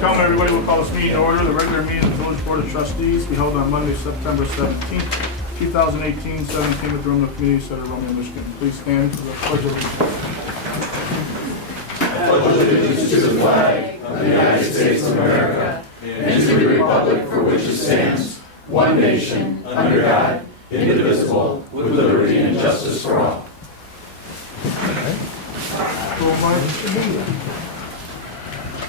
come, everybody, we'll call this meeting in order. The regular meeting of the Village Board of Trustees we held on Monday, September 17th, 2018, 7 p.m. at the Romeo Community Center, Romeo, Michigan. Please stand for the Pledge of Allegiance. I pledge allegiance to the flag of the United States of America and to the republic for which it stands, one nation, under God, indivisible, with liberty and justice for all.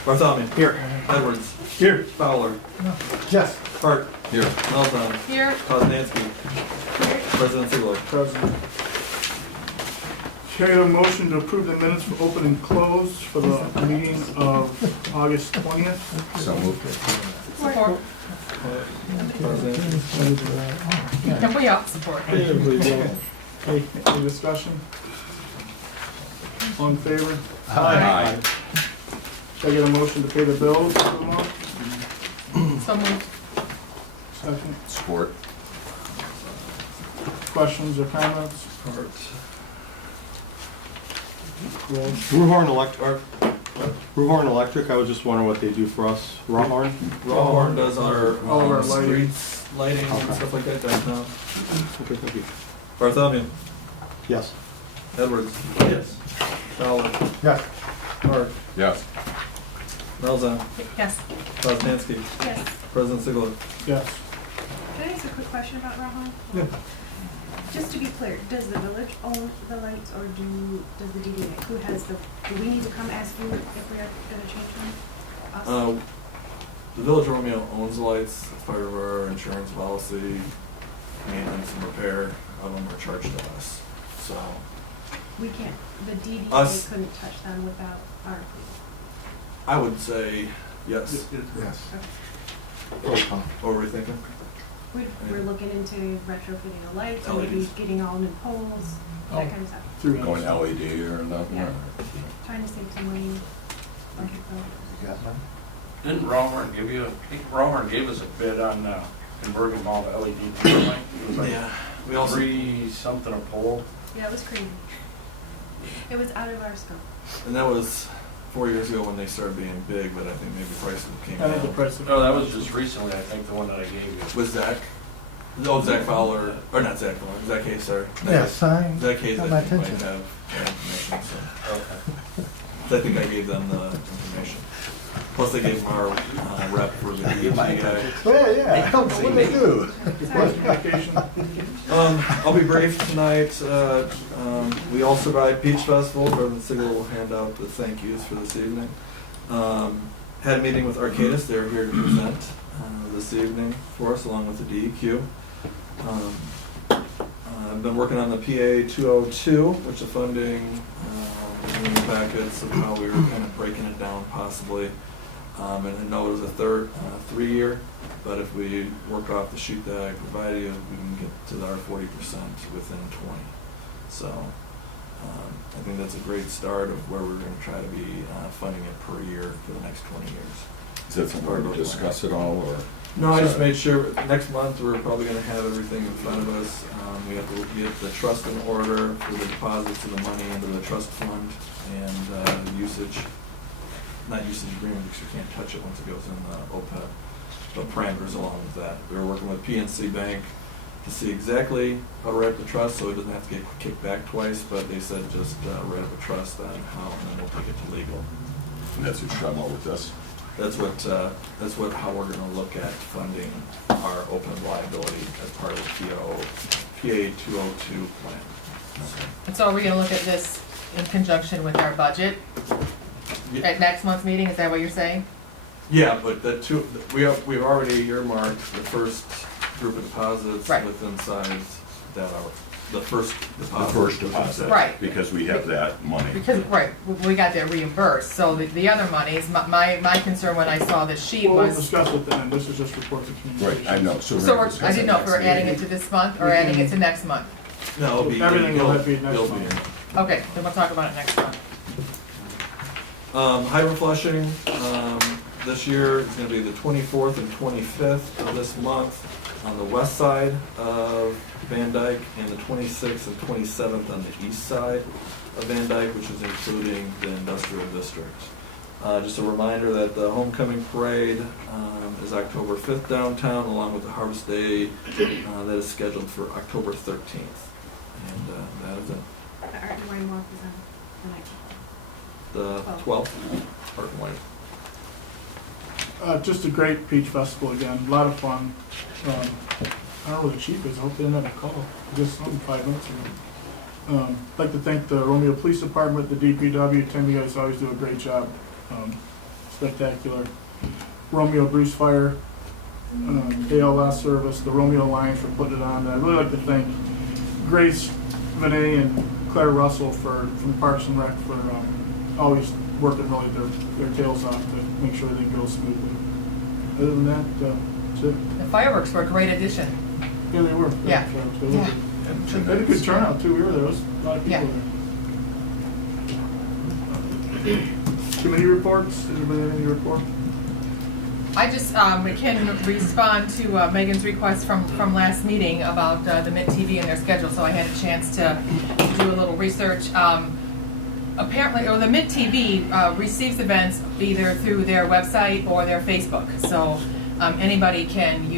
Bartholomew. Here. Edwards. Here. Fowler. Yes. Hart. Here. Melton. Here. Koznansky. President Sigler. President. Okay, a motion to approve the minutes for open and close for the meeting of August 20th. So moved. Support. Can we all support? Okay, any discussion? All in favor? Aye. Should I get a motion to pay the bills for the month? So moved. Second. Support. Questions or comments? Hart. Roll. Rawhorn Electric, I was just wondering what they do for us. Rawhorn? Rawhorn does our All of our lighting. streets, lighting, and Okay. stuff like that downtown. Okay, thank you. Bartholomew. Yes. Edwards. Yes. Fowler. Yes. Hart. Yes. Melton. Yes. Koznansky. Yes. President Sigler. Yes. Can I ask a quick question about Rahman? Yeah. Just to be clear, does the village own the lights or does the DDA? Who has do we need to come ask you if we are gonna change them? Us? The Village of Romeo owns the lights. It's part of our insurance policy. Maintenance and repair of them are charged to us. So, We can't, the DDA Us. couldn't touch them without our approval. I would say yes. Yes. What were we thinking? We're looking into retrofitting the lights, or maybe LEDs. getting all new poles, that kind of stuff. Through Going LED or nothing? Yeah. Trying to save some money. Didn't Rawhorn give you, I think Rawhorn gave us a bid on converting them all to LED. It was like We also, 3 something a pole. Yeah, it was crazy. It was out of our scope. and that was 4 years ago when they started being big, but I think maybe prices came I think the down. price of. No, that was just recently, I think, the one that I gave you. Was Zach? Oh, Zach Fowler, or not Zach Fowler, Zach Hayes, sorry. Yes, I Zach Hayes, got I my think, might attention. have that information, so. Okay. So I think I gave them the information. Plus, they gave them our rep for the DGI. Yeah, I don't know what they do. Vacation. I'll be brief tonight. We all survived Peach Festival. President Sigler will hand out the thank yous for this evening. Had a meeting with Arcadis. They're here to present this evening for us, along with the DEQ. I've been working on the PA 202, which is funding in the packets of how we were kind of breaking it down possibly. And I know it was a 3-year, but if we work off the sheet that I provided you, we can get to our 40% within 20. So I think that's a great start of where we're going to try to be funding it per year for the next 20 years. Is that something to discuss at all, or? No, I just made sure, next month, we're probably gonna have everything in front of us. We have to get the trust in order for the deposits of the money into the trust fund and not usage agreement, because you can't touch it once it goes in the OPEB, but parameters along with that. We were working with PNC Bank to see exactly how to write up the trust, so it doesn't have to get kicked back twice, but they said just write up a trust on how, and then we'll take it to legal. And that's what you're talking about with this? That's how we're gonna look at funding our open liability as part of the PA 202 plan. And so are we gonna look at this in conjunction with our budget at next month's meeting? Is that what you're saying? Yeah, but we've already earmarked the first group of deposits Right. within size that are, the first deposit. The first deposit. Right. Because we have that money. Because, right, we got that reimbursed, so the other monies, my concern when I saw the sheet Well, we'll was, discuss it then. This is just reports of communication. Right, I know, so. so we're gonna I didn't know if we were discuss it adding it next to meeting. this month or adding it to next month. No, it'll be. Everything will have to be next it'll month. here. Okay, then we'll talk about it next month. Hydrant flushing, this year is gonna be the 24th and 25th of this month on the west side of Van Dyke, and the 26th and 27th on the east side of Van Dyke, which is including the industrial district. Just a reminder that the homecoming parade is October 5th downtown, along with the Harvest Day that is scheduled for October 13th. And that is it. The art and wine walk is on the night. The 12th, Art and Wine. Just a great peach festival again, a lot of fun. I don't know what the chief is, I hope they didn't have a call, I just saw him 5 minutes ago. I'd like to thank the Romeo Police Department, the DPW, Tim, you guys always do a great job. Spectacular. Romeo Bruce Fire, ALS Service, the Romeo Alliance for putting it on. I'd really like to thank Grace Vinay and Claire Russell from Parks and Rec for always working really their tails off to make sure everything goes smoothly. Other than that, that's it. The fireworks were a great addition. Yeah, they were. Yeah. They were. Yeah. They had a good turnout too. We were there. There was a lot of people Yeah. there. Committee reports. Anybody have any report? I just can respond to Megan's request from last meeting about the Mitt TV and their schedule, so I had a chance to do a little research. Apparently, the Mitt TV receives events either through their website or their Facebook, so anybody can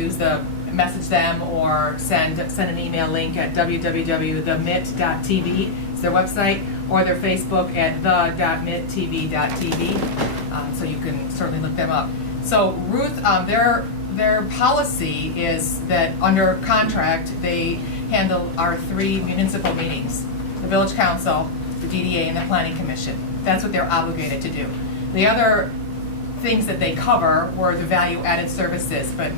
message them or send an email link at www.themitt.tv, it's their website, or their Facebook at the.mittTV.tv, so you can certainly look them up. So Ruth, their policy is that under contract, they handle our 3 municipal meetings, the Village Council, the DDA, and the Planning Commission. That's what they're obligated to do. The other things that they cover were the value-added services, but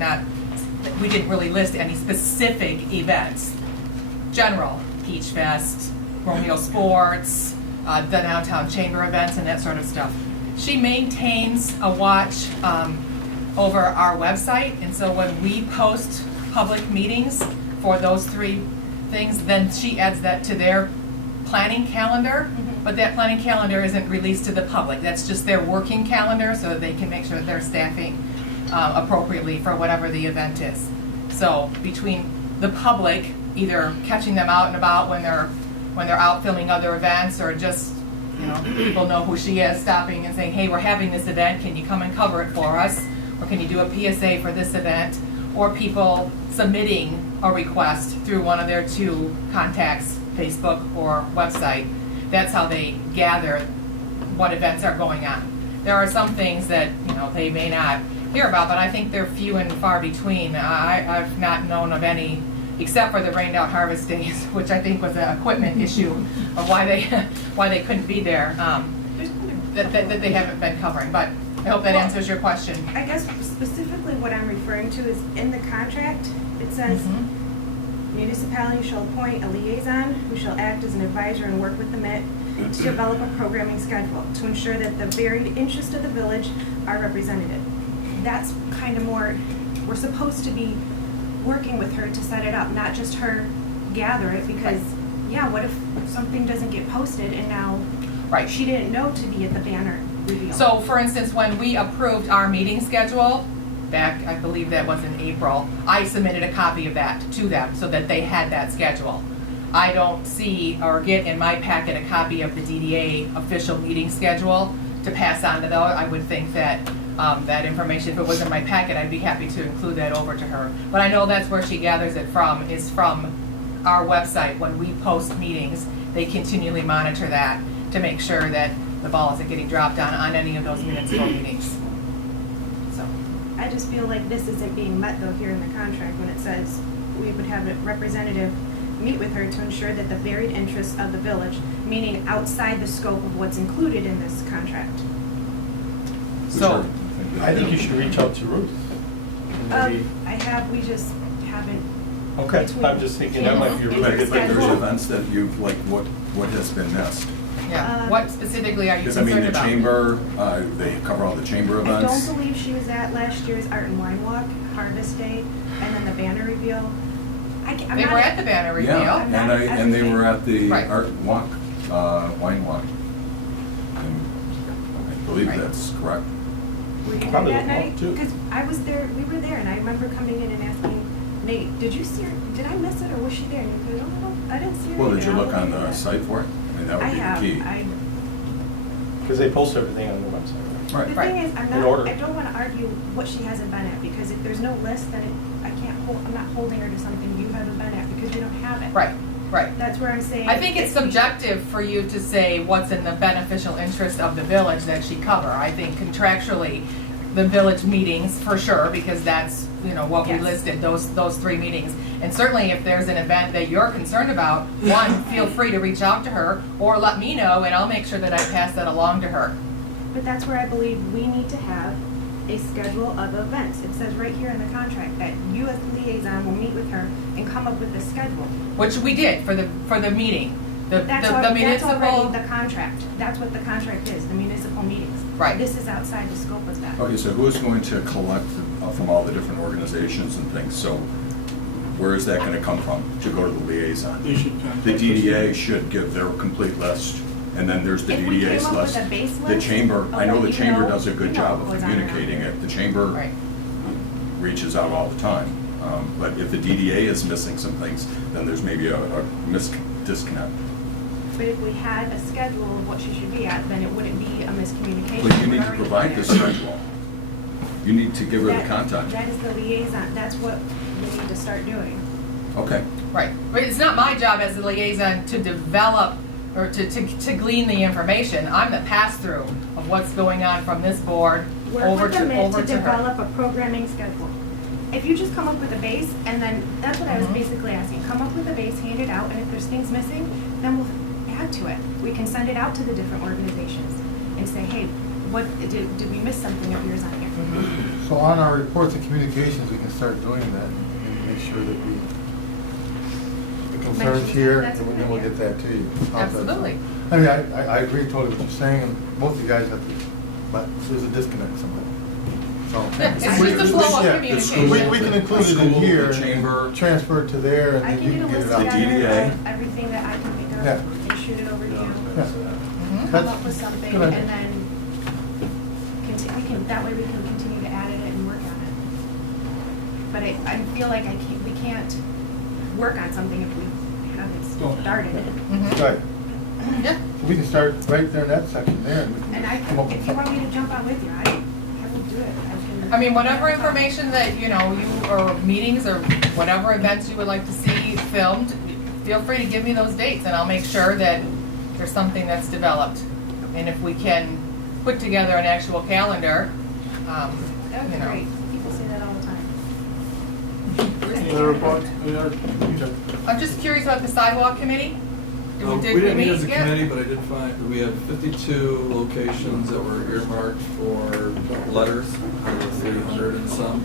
we didn't really list any specific events. General, Peach Fest, Romeo Sports, the downtown chamber events, and that sort of stuff. She maintains a watch over our website, and so when we post public meetings for those 3 things, then she adds that to their planning calendar, but that planning calendar isn't released to the public. That's just their working calendar, so that they can make sure that they're staffing appropriately for whatever the event is. So between the public, either catching them out and about when they're out filming other events, or just, people know who she is, stopping and saying, hey, we're having this event, can you come and cover it for us? Or can you do a PSA for this event? Or people submitting a request through one of their 2 contacts, Facebook or website. That's how they gather what events are going on. There are some things that, they may not hear about, but I think they're few and far between. I've not known of any, except for the rained out harvest days, which I think was an equipment issue of why they couldn't be there, that they haven't been covering. But I hope that answers your question. I guess specifically what I'm referring to is in the contract, it says, municipality shall appoint a liaison who shall act as an advisor and work with the Mitt to develop a programming schedule to ensure that the varied interests of the village are represented. That's kind of more, we're supposed to be working with her to set it up, not just her gather it, because, what if something doesn't get posted and now she didn't know to be at the banner reveal? So, for instance, when we approved our meeting schedule, back, I believe that was in April, I submitted a copy of that to them so that they had that schedule. I don't see or get in my packet a copy of the DDA official meeting schedule to pass on to them. I would think that that information, if it was in my packet, I'd be happy to include that over to her. But I know that's where she gathers it from, is from our website. When we post meetings, they continually monitor that to make sure that the ball isn't getting dropped on any of those municipal meetings. So I just feel like this isn't being met though here in the contract when it says we would have a representative meet with her to ensure that the varied interests of the village, meaning outside the scope of what's included in this contract. So I think you should reach out to Ruth. We just haven't. Okay, I'm just thinking that might be a really good thing. There's events that you've, what has been missed? what specifically are you Because concerned the about? chamber, they cover all the chamber I events. don't believe she was at last year's Art and Wine Walk, Harvest Day, and then the banner reveal. They were at the banner reveal. Yeah, and they were at the Right. art walk, wine walk. And I believe Right. that's correct. Were you there Probably that the walk, night? too. Because I was there, we were there, and I remember coming in and asking Nate, did you see her, did I miss it, or was she there? And he goes, oh, I didn't see her. Well, did either. you I'll look on into the that." site for it? I mean, that I would be have, the key. Because they post everything on their website. Right. The Right. thing is, In order. I don't wanna argue what she hasn't been at, because if there's no list, then I'm not holding her to something you haven't been at, because you don't have it. Right, right. That's where I'm saying. I think it's if we- subjective for you to say what's in the beneficial interest of the village that she cover. I think contractually, the village meetings, for sure, because that's, what we Yes. listed, those 3 meetings. And certainly if there's an event that you're concerned about, one, feel free to reach out to her, or let me know, and I'll make sure that I pass that along to her. But that's where I believe we need to have a schedule of events. It says right here in the contract that you as the liaison will meet with her and come up with a schedule. Which we did for the meeting. The That's municipal. already the contract. That's what the contract is, the municipal meetings. Right. This is outside the scope of that. Okay, so who is going to collect from all the different organizations and things? So where is that gonna come from to go to the liaison? They should contact The us. DDA should give their complete list, and then there's the If we DDA's came up list. with a base The list chamber, of I know what the you chamber know, does a good you know job what of goes on around communicating here. it. The chamber Right. reaches out all the time. But if the DDA is missing some things, then there's maybe a disconnect. But if we had a schedule of what she should be at, then it wouldn't be a miscommunication. But you We're need to already provide there. the schedule. You need to give her the That- contact. That is the liaison. That's what we need to start doing. Okay. Right, but it's not my job as the liaison to develop or to glean the information. I'm the pass-through of what's going on from this board Work over with the to Mitt to her. develop a programming schedule. If you just come up with a base, and then, that's what I was Mhm. basically asking, come up with a base, hand it out, and if there's things missing, then we'll add to it. We can send it out to the different organizations and say, hey, did we miss something of yours on here? So on our reports and communications, we can start doing that and make sure that the concerns Mention- here, that's a and good then we'll idea. get that to you. How's that sound? Absolutely. I mean, I agree totally with what you're saying, and both you guys have to, but there's a disconnect somewhere. So. Yeah, it's we- just a flow of yeah, communication. We can include it in School, the here, chamber. transfer it to there, and I then can you get a can get list it out. The together DDA. of everything that I can think of Yeah. and shoot it over to you. Yeah. Mhm. Come That's up with something, good and idea. then that way we can continue to add it and work on it. But I feel like we can't work on something if we haven't started it. Mhm. Right, Yeah, so we can start right there in that section there, and we can And I, come up with if you want something. me to jump on with you, I will do it. I mean, whatever information that, you or meetings or whatever events you would like to see filmed, feel free to give me those dates and I'll make sure that there's something that's developed. And if we can put together an actual calendar, That would be great. People say that all the time. Any other reports? Any other- I'm just curious about the sidewalk committee. Did We did didn't meet as a yet? committee, but I did find, we have 52 locations that were earmarked for letters, out of the 300 and some.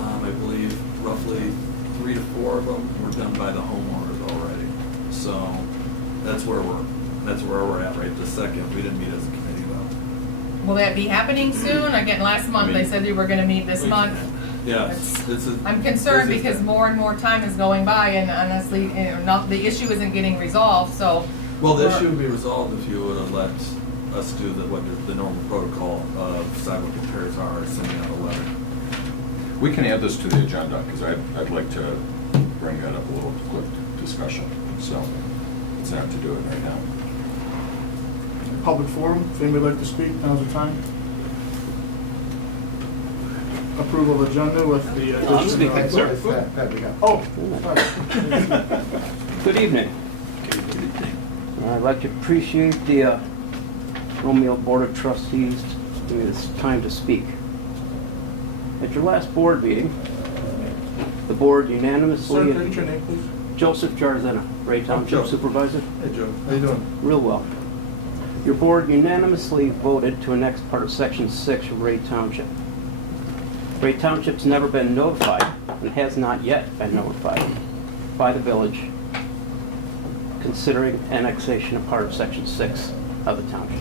I believe roughly 3 to 4 of them were done by the homeowners already. So that's where we're at right this second. We didn't meet as a committee though. Will that be happening soon? Again, last month they said they were gonna meet this month. Yeah, I'm concerned because more and more time is going by and honestly, the issue isn't getting resolved, so. Well, the we're- issue would be resolved if you would have let us do what the normal protocol of sidewalk repairs are, sending out a letter. We can add this to the agenda, because I'd like to bring that up a little quick discussion, so it's not to do it right now. Public forum, if anybody would like to speak, now's the time. Approval of agenda with the addition I'll speak, of- sir. It's that we got. Oh, sorry. Good evening. I'd like to appreciate the Romeo Board of Trustees giving me this time to speak. At your last board meeting, the board Sir, unanimously, could I get your name, please? Joseph Jarzena, Ray Township Joe. Supervisor, Hey, Joe. How you doing? real well. Your board unanimously voted to annex part of Section 6 of Ray Township. Ray Township's never been notified, and has not yet been notified by the village considering annexation of part of Section 6 of the township.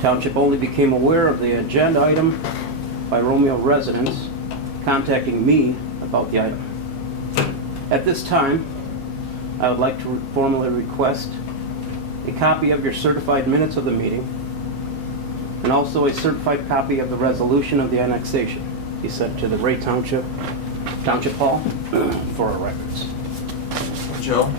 Township only became aware of the agenda item by Romeo residents contacting me about the item. At this time, I would like to formally request a copy of your certified minutes of the meeting and also a certified copy of the resolution of the annexation be sent to the Ray Township Hall for our records. Joe,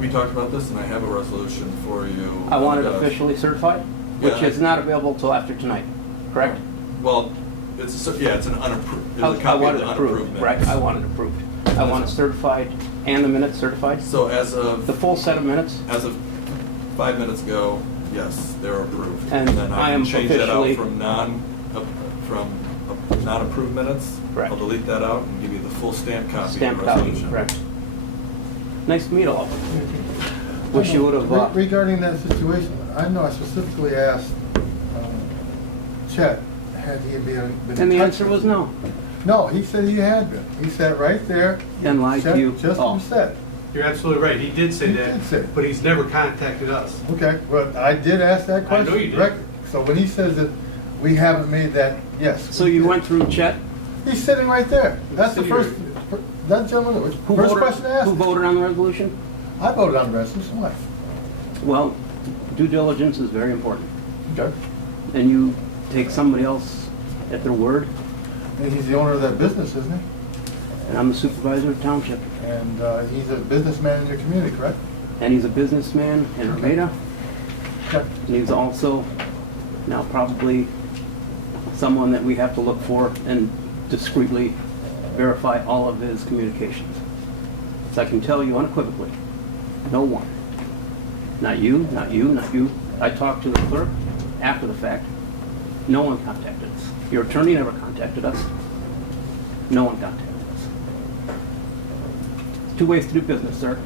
we talked about this, and I have a resolution for you. I want it officially certified. which Yeah. is not available till after tonight, correct? Well, it's an unapproved, I it's a copy want of it the approved, unapproved right? minutes. I want it approved. I want it certified and the minutes certified. So as The of, full set of minutes, 5 minutes ago, yes, they're approved. And then I I am can change that out officially- from non-approved minutes. Correct. I'll delete that out and give you the full stamped copy of the stamped copy, resolution. correct? Nice to meet all of you. Wish you would have, Regarding that situation, I know I specifically asked Chet, had he been in touch? and the answer with was you? no. No, he said he had been. He sat right there. And lied to Chet you. just Oh. said. You're absolutely right, he did say He that, did say it. but he's never contacted us. Okay, but I did ask that I question. know you did. directly. So when he says that we haven't made that, yes. So you went through Chet? He's sitting right there. That's the Sitting first, that gentleman, Who first voted- question I asked. Who voted on the resolution? I voted on the resolution. Why? Well, due diligence is very important. Okay. And you take somebody else at their word, And he's the owner of that business, isn't he? and I'm the supervisor of the township. And he's a businessman in your community, correct? And he's a businessman in Arvada, Okay. and he's also now probably someone that we have to look for and discreetly verify all of his communications. So I can tell you unequivocally, no one, not you, not you, not you. I talked to the clerk after the fact. No one contacted us. Your attorney never contacted us. No one contacted us. Two ways to do business, sir.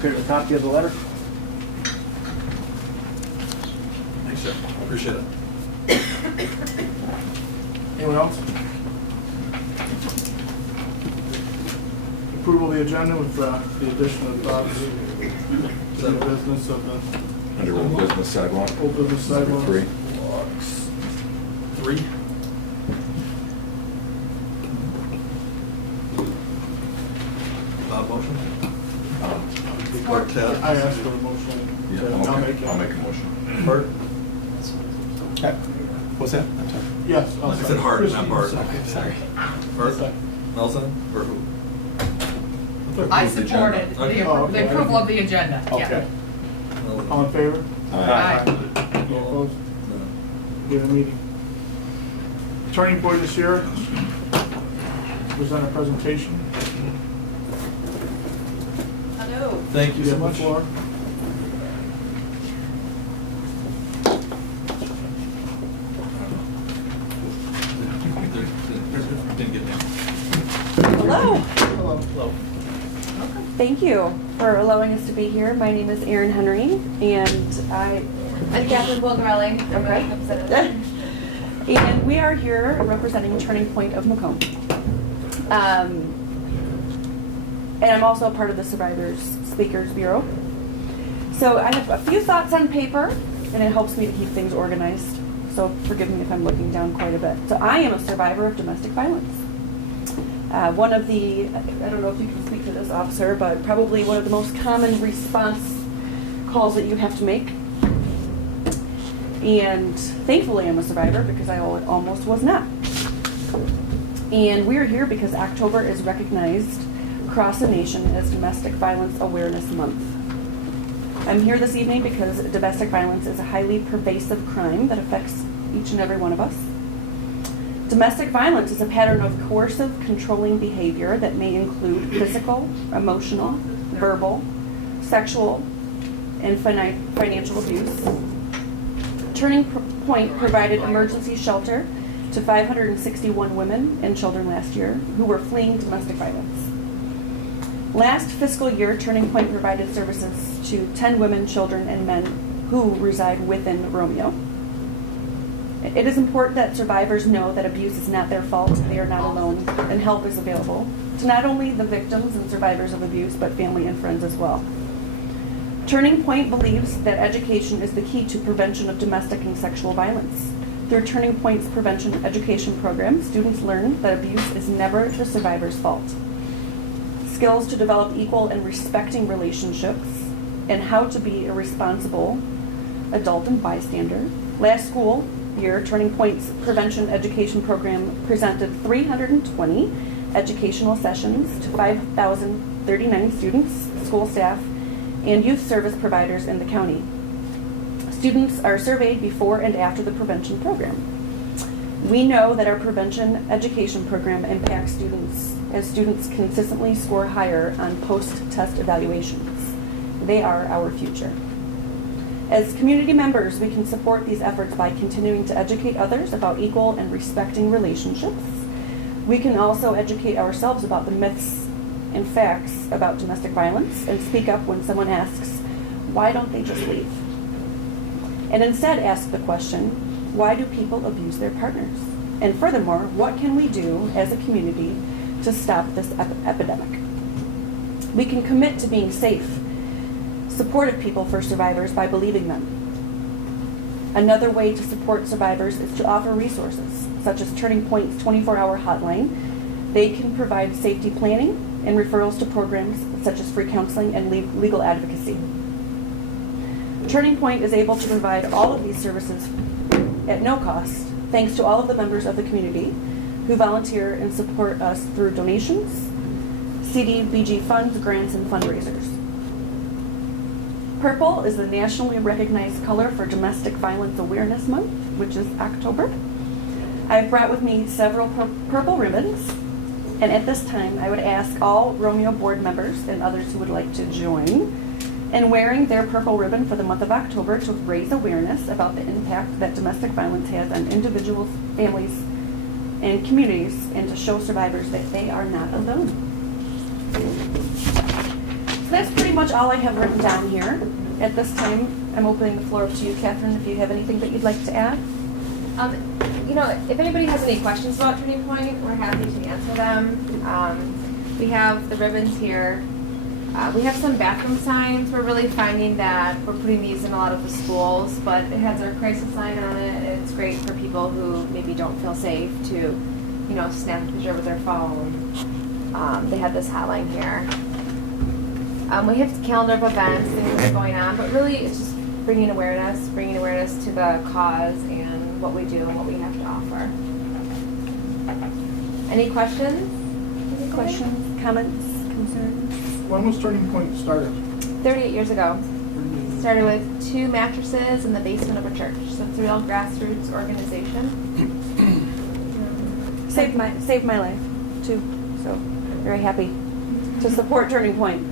Here's a copy of the letter. Thanks, sir. Appreciate it. Anyone else? Approval of the agenda with the addition of thoughts to the business of the Under old business sidewalk. old business Number sidewalks. 3. 3. Bob, motion? Or Ted? I asked for a motion. Yeah, I'll make okay, it. I'll make a motion. Bart? What's that? I'm sorry. Yes. I'll I said second. Hart, not Bart. Sorry. Bart? Second. Nelson? Or who? I Approve the supported agenda. the Okay. Oh, okay. the approval of the agenda, yeah. Okay. Nelson. All in favor? Aye. Any opposed? No. We have a meeting. Turning board this year, present a presentation. Hello. Thank you You so have the much. floor. Didn't get me. Hello. Hello. Thank you for allowing us to be here. My name is Erin Henry, and I'm Catherine Bulgarelli. Okay. And we are here representing Turning Point of Macomb. And I'm also a part of the Survivors Speakers Bureau. So I have a few thoughts on paper, and it helps me to keep things organized. So forgive me if I'm looking down quite a bit. So I am a survivor of domestic violence. One of the, I don't know if you can speak to this, officer, but probably one of the most common response calls that you have to make. And thankfully I'm a survivor because I almost was not. And we're here because October is recognized across the nation as Domestic Violence Awareness Month. I'm here this evening because domestic violence is a highly pervasive crime that affects each and every one of us. Domestic violence is a pattern of coercive, controlling behavior that may include physical, emotional, verbal, sexual, and financial abuse. Turning Point provided emergency shelter to 561 women and children last year who were fleeing domestic violence. Last fiscal year, Turning Point provided services to 10 women, children, and men who reside within Romeo. It is important that survivors know that abuse is not their fault, they are not alone, and help is available to not only the victims and survivors of abuse, but family and friends as well. Turning Point believes that education is the key to prevention of domestic and sexual violence. Through Turning Point's prevention education program, students learn that abuse is never the survivor's fault. Skills to develop equal and respecting relationships, and how to be a responsible adult and bystander. Last school year, Turning Point's prevention education program presented 320 educational sessions to 5,039 students, school staff, and youth service providers in the county. Students are surveyed before and after the prevention program. We know that our prevention education program impacts students as students consistently score higher on post-test evaluations. They are our future. As community members, we can support these efforts by continuing to educate others about equal and respecting relationships. We can also educate ourselves about the myths and facts about domestic violence and speak up when someone asks, why don't they just leave? And instead ask the question, why do people abuse their partners? And furthermore, what can we do as a community to stop this epidemic? We can commit to being safe, supportive people for survivors by believing them. Another way to support survivors is to offer resources, such as Turning Point's 24-hour hotline. They can provide safety planning and referrals to programs such as free counseling and legal advocacy. Turning Point is able to provide all of these services at no cost, thanks to all of the members of the community who volunteer and support us through donations, CDBG funds, grants, and fundraisers. Purple is the nationally recognized color for Domestic Violence Awareness Month, which is October. I've brought with me several purple ribbons, and at this time I would ask all Romeo Board members and others who would like to join in wearing their purple ribbon for the month of October to raise awareness about the impact that domestic violence has on individuals, families, and communities, and to show survivors that they are not alone. So that's pretty much all I have written down here. At this time, I'm opening the floor up to you, Catherine, if you have anything that you'd like to add. If anybody has any questions about Turning Point, we're happy to answer them. We have the ribbons here. We have some bathroom signs. We're really finding that we're putting these in a lot of the schools, but it has our crisis sign on it. It's great for people who maybe don't feel safe to, snap a picture with their phone. They have this hotline here. We have a calendar of events, things that are going on, but really it's just bringing awareness to the cause and what we do and what we have to offer. Any questions? Questions, comments, concerns? When was Turning Point started? 38 years ago. Started with 2 mattresses in the basement of a church. So it's a real grassroots organization. Saved my life too. So very happy to support Turning Point.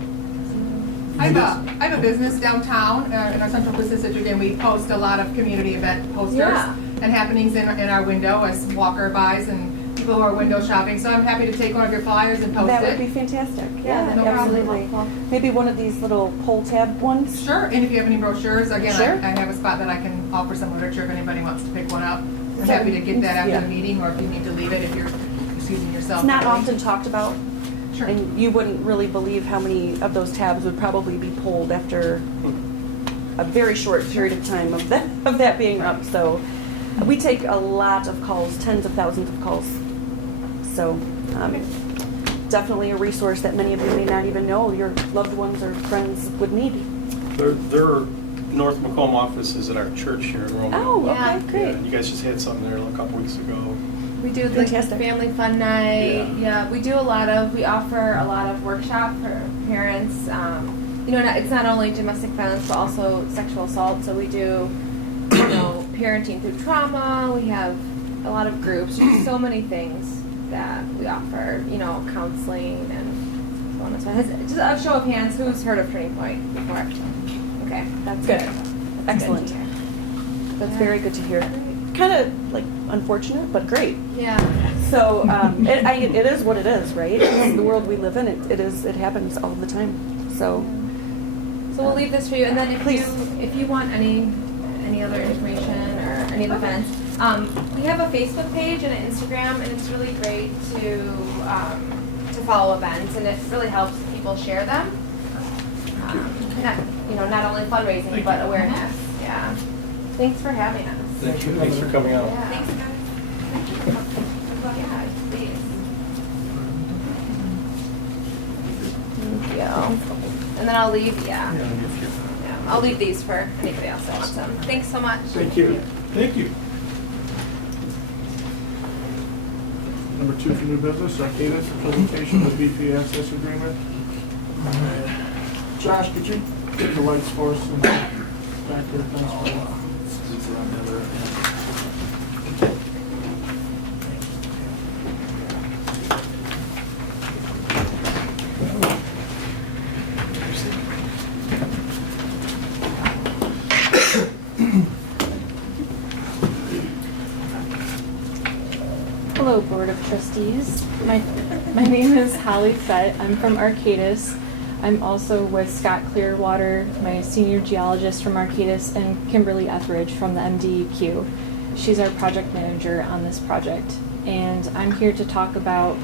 I have a business downtown in our central business district, and we post a lot of community event posters and happenings in our window as walker buys and people who are window shopping. So I'm happy to take one of your flyers and post That it. would be fantastic. Yeah, no absolutely. Maybe one of these little pull tab ones. Sure, and if you have any brochures, again, Sure. I have a spot that I can offer some literature if anybody wants to pick one up. I'm happy to get that after the meeting, or if you need to leave it, if you're excusing yourself. It's not early. often talked about, Sure. and you wouldn't really believe how many of those tabs would probably be pulled after a very short period of time of that being up. So we take a lot of calls, tens of thousands of calls. So definitely a resource that many of you may not even know your loved ones or friends would need. Their North Macomb office is at our church here in Romeo. Oh, Yeah. okay, great. Yeah, you guys just had something there a couple weeks ago. We do the Fantastic. family fun night. Yeah. We offer a lot of workshop for parents. It's not only domestic violence, but also sexual assault. So we do, parenting through trauma. We have a lot of groups. There's so many things that we offer, counseling and so on and so on. Just a show of hands, who's heard of Turning Point before? Okay, that's good. That's Excellent. good to hear. That's very good to hear. Kind of unfortunate, but great. Yeah. So it is what it is, right? It's the world we live in. It happens all the time. So So we'll leave this for you, and then Please. if you want any other information or any of the events, we have a Facebook page and an Instagram, and it's really great to follow events, and it really helps people share them. Not only fundraising but awareness. Yeah. Thanks for having us. Thank you. Thanks for coming out. Yeah. Thanks, guys. Yeah, please. Thank you. And then I'll leave. Yeah. I'll leave these for anybody else that wants them. Thanks so much. Thank you. Thank you. Number 2 for new business, Arcadis, implementation of the BP access agreement. Josh, could you get the lights for us and back there? Thanks for that. It's around the other end. Hello, Board of Trustees. My name is Holly Fett. I'm from Arcadis. I'm also with Scott Clearwater, my senior geologist from Arcadis, and Kimberly Etheridge from the MDEQ. She's our project manager on this project. And I'm here to talk about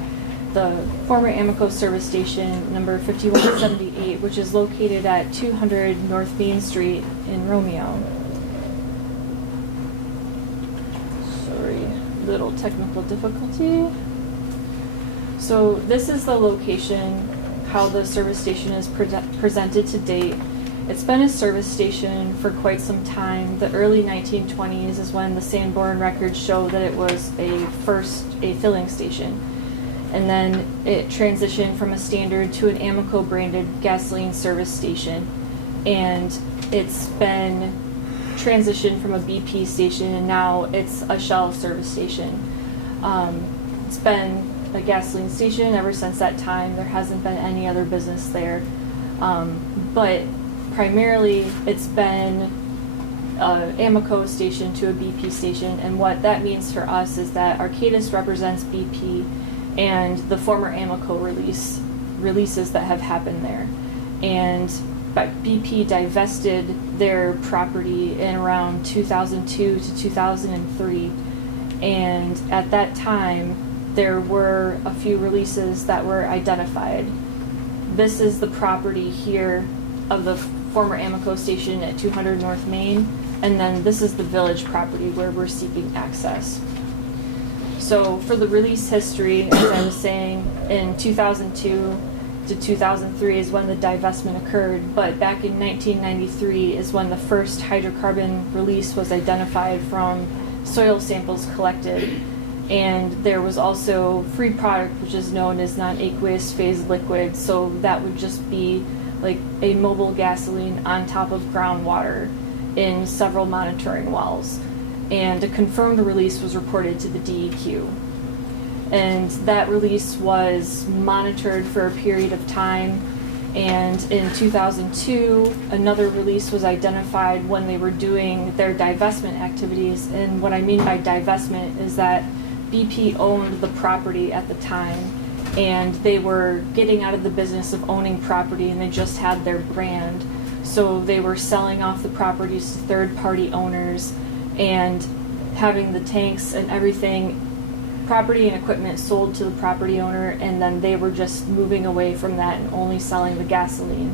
the former Amoco service station number 5178, which is located at 200 North Main Street in Romeo. Sorry, little technical difficulty. So this is the location, how the service station is presented to date. It's been a service station for quite some time. The early 1920s is when the Sanborn records show that it was a filling station. And then it transitioned from a standard to an Amoco branded gasoline service station. And it's been transitioned from a BP station, and now it's a Shell service station. It's been a gasoline station ever since that time. There hasn't been any other business there. But primarily it's been an Amoco station to a BP station, and what that means for us is that Arcadis represents BP and the former Amoco releases that have happened there. And BP divested their property in around 2002 to 2003, and at that time there were a few releases that were identified. This is the property here of the former Amoco station at 200 North Main, and then this is the Village property where we're seeking access. So for the release history, as I was saying, in 2002 to 2003 is when the divestment occurred, but back in 1993 is when the first hydrocarbon release was identified from soil samples collected. And there was also free product, which is known as non-aqueous phase liquid, so that would just be like a mobile gasoline on top of groundwater in several monitoring wells. And a confirmed release was reported to the DEQ. And that release was monitored for a period of time, and in 2002 another release was identified when they were doing their divestment activities. And what I mean by divestment is that BP owned the property at the time, and they were getting out of the business of owning property, and they just had their brand. So they were selling off the properties to third-party owners and having the tanks and everything, property and equipment, sold to the property owner, and then they were just moving away from that and only selling the gasoline.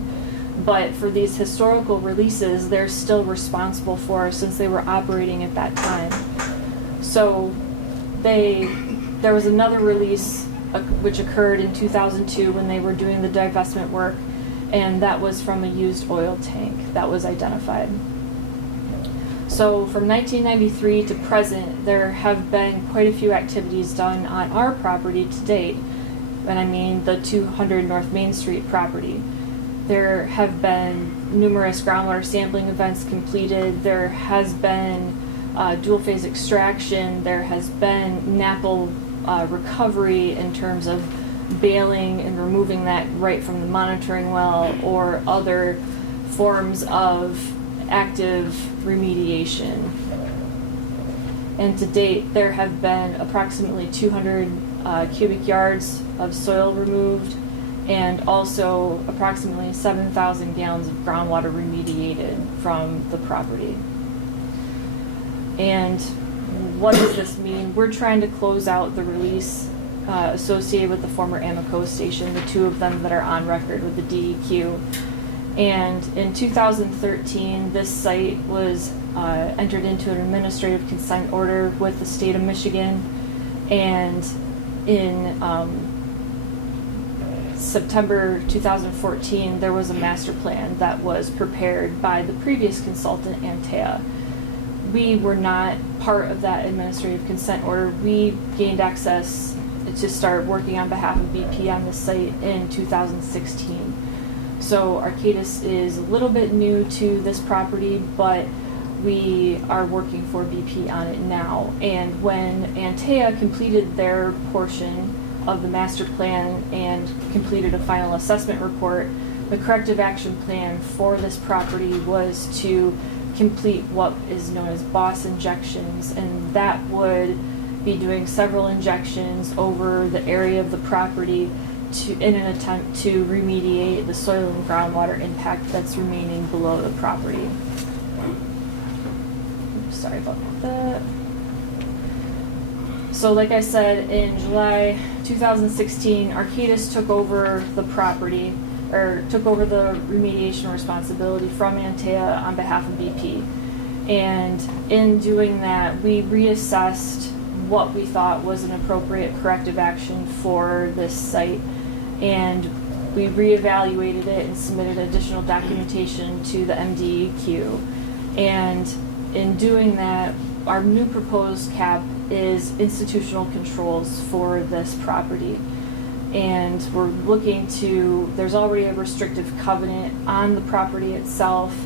But for these historical releases, they're still responsible for, since they were operating at that time. So there was another release which occurred in 2002 when they were doing the divestment work, and that was from a used oil tank that was identified. So from 1993 to present, there have been quite a few activities done on our property to date, and I mean the 200 North Main Street property. There have been numerous groundwater sampling events completed. There has been dual phase extraction. There has been NAPL recovery in terms of bailing and removing that right from the monitoring well, or other forms of active remediation. And to date, there have been approximately 200 cubic yards of soil removed, and also approximately 7,000 gallons of groundwater remediated from the property. And what does this mean? We're trying to close out the release associated with the former Amoco station, the two of them that are on record with the DEQ. And in 2013, this site was entered into an administrative consent order with the state of Michigan, and in September 2014, there was a master plan that was prepared by the previous consultant, Antea. We were not part of that administrative consent order. We gained access to start working on behalf of BP on this site in 2016. So Arcadis is a little bit new to this property, but we are working for BP on it now. And when Antea completed their portion of the master plan and completed a final assessment report, the corrective action plan for this property was to complete what is known as boss injections, and that would be doing several injections over the area of the property in an attempt to remediate the soil and groundwater impact that's remaining below the property. Oops, sorry about that. So like I said, in July 2016, Arcadis took over the property, or took over the remediation responsibility from Antea on behalf of BP. And in doing that, we reassessed what we thought was an appropriate corrective action for this site, and we reevaluated it and submitted additional documentation to the MDEQ. And in doing that, our new proposed cap is institutional controls for this property. And we're looking to, there's already a restrictive covenant on the property itself,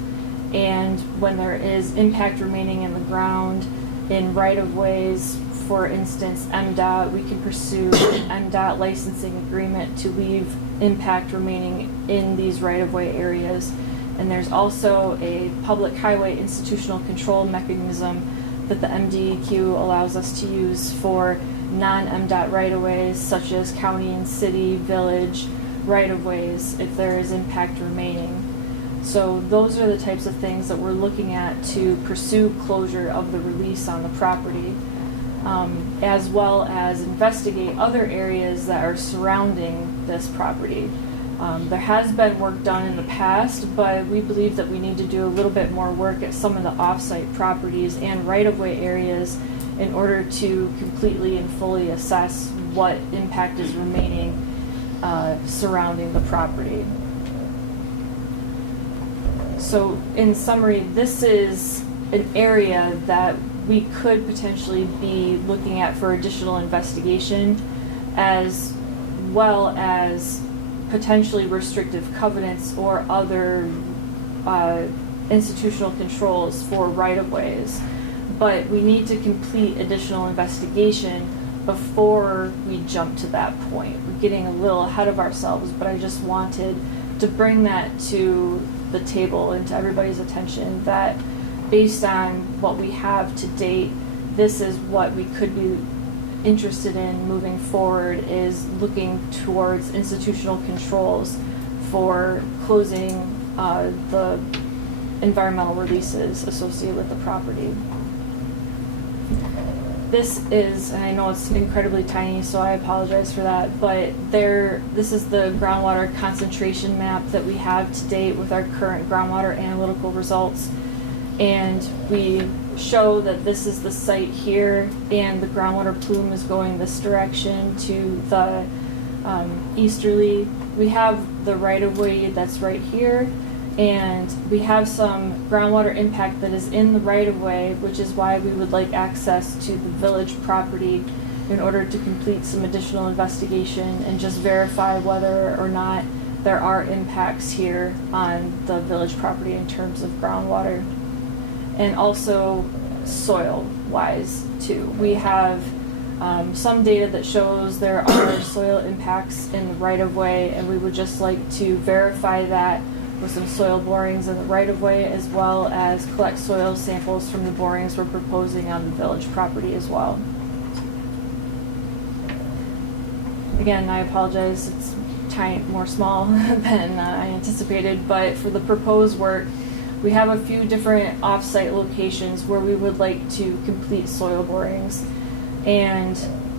and when there is impact remaining in the ground in right-of-ways, for instance, MDOT, we can pursue an MDOT licensing agreement to leave impact remaining in these right-of-way areas. And there's also a public highway institutional control mechanism that the MDEQ allows us to use for non-MDOT right-of-ways, such as county and city, village right-of-ways, if there is impact remaining. So those are the types of things that we're looking at to pursue closure of the release on the property, as well as investigate other areas that are surrounding this property. There has been work done in the past, but we believe that we need to do a little bit more work at some of the off-site properties and right-of-way areas in order to completely and fully assess what impact is remaining surrounding the property. So in summary, this is an area that we could potentially be looking at for additional investigation, as well as potentially restrictive covenants or other institutional controls for right-of-ways. But we need to complete additional investigation before we jump to that point. We're getting a little ahead of ourselves, but I just wanted to bring that to the table and to everybody's attention that based on what we have to date, this is what we could be interested in moving forward, is looking towards institutional controls for closing the environmental releases associated with the property. This is, and I know it's incredibly tiny, so I apologize for that, but this is the groundwater concentration map that we have to date with our current groundwater analytical results. And we show that this is the site here, and the groundwater plume is going this direction to the easterly. We have the right-of-way that's right here, and we have some groundwater impact that is in the right-of-way, which is why we would like access to the village property in order to complete some additional investigation and just verify whether or not there are impacts here on the village property in terms of groundwater. And also soil-wise too. We have some data that shows there are soil impacts in the right-of-way, and we would just like to verify that with some soil borings in the right-of-way, as well as collect soil samples from the borings we're proposing on the village property as well. Again, I apologize, it's more small than I anticipated, but for the proposed work, we have a few different off-site locations where we would like to complete soil borings, and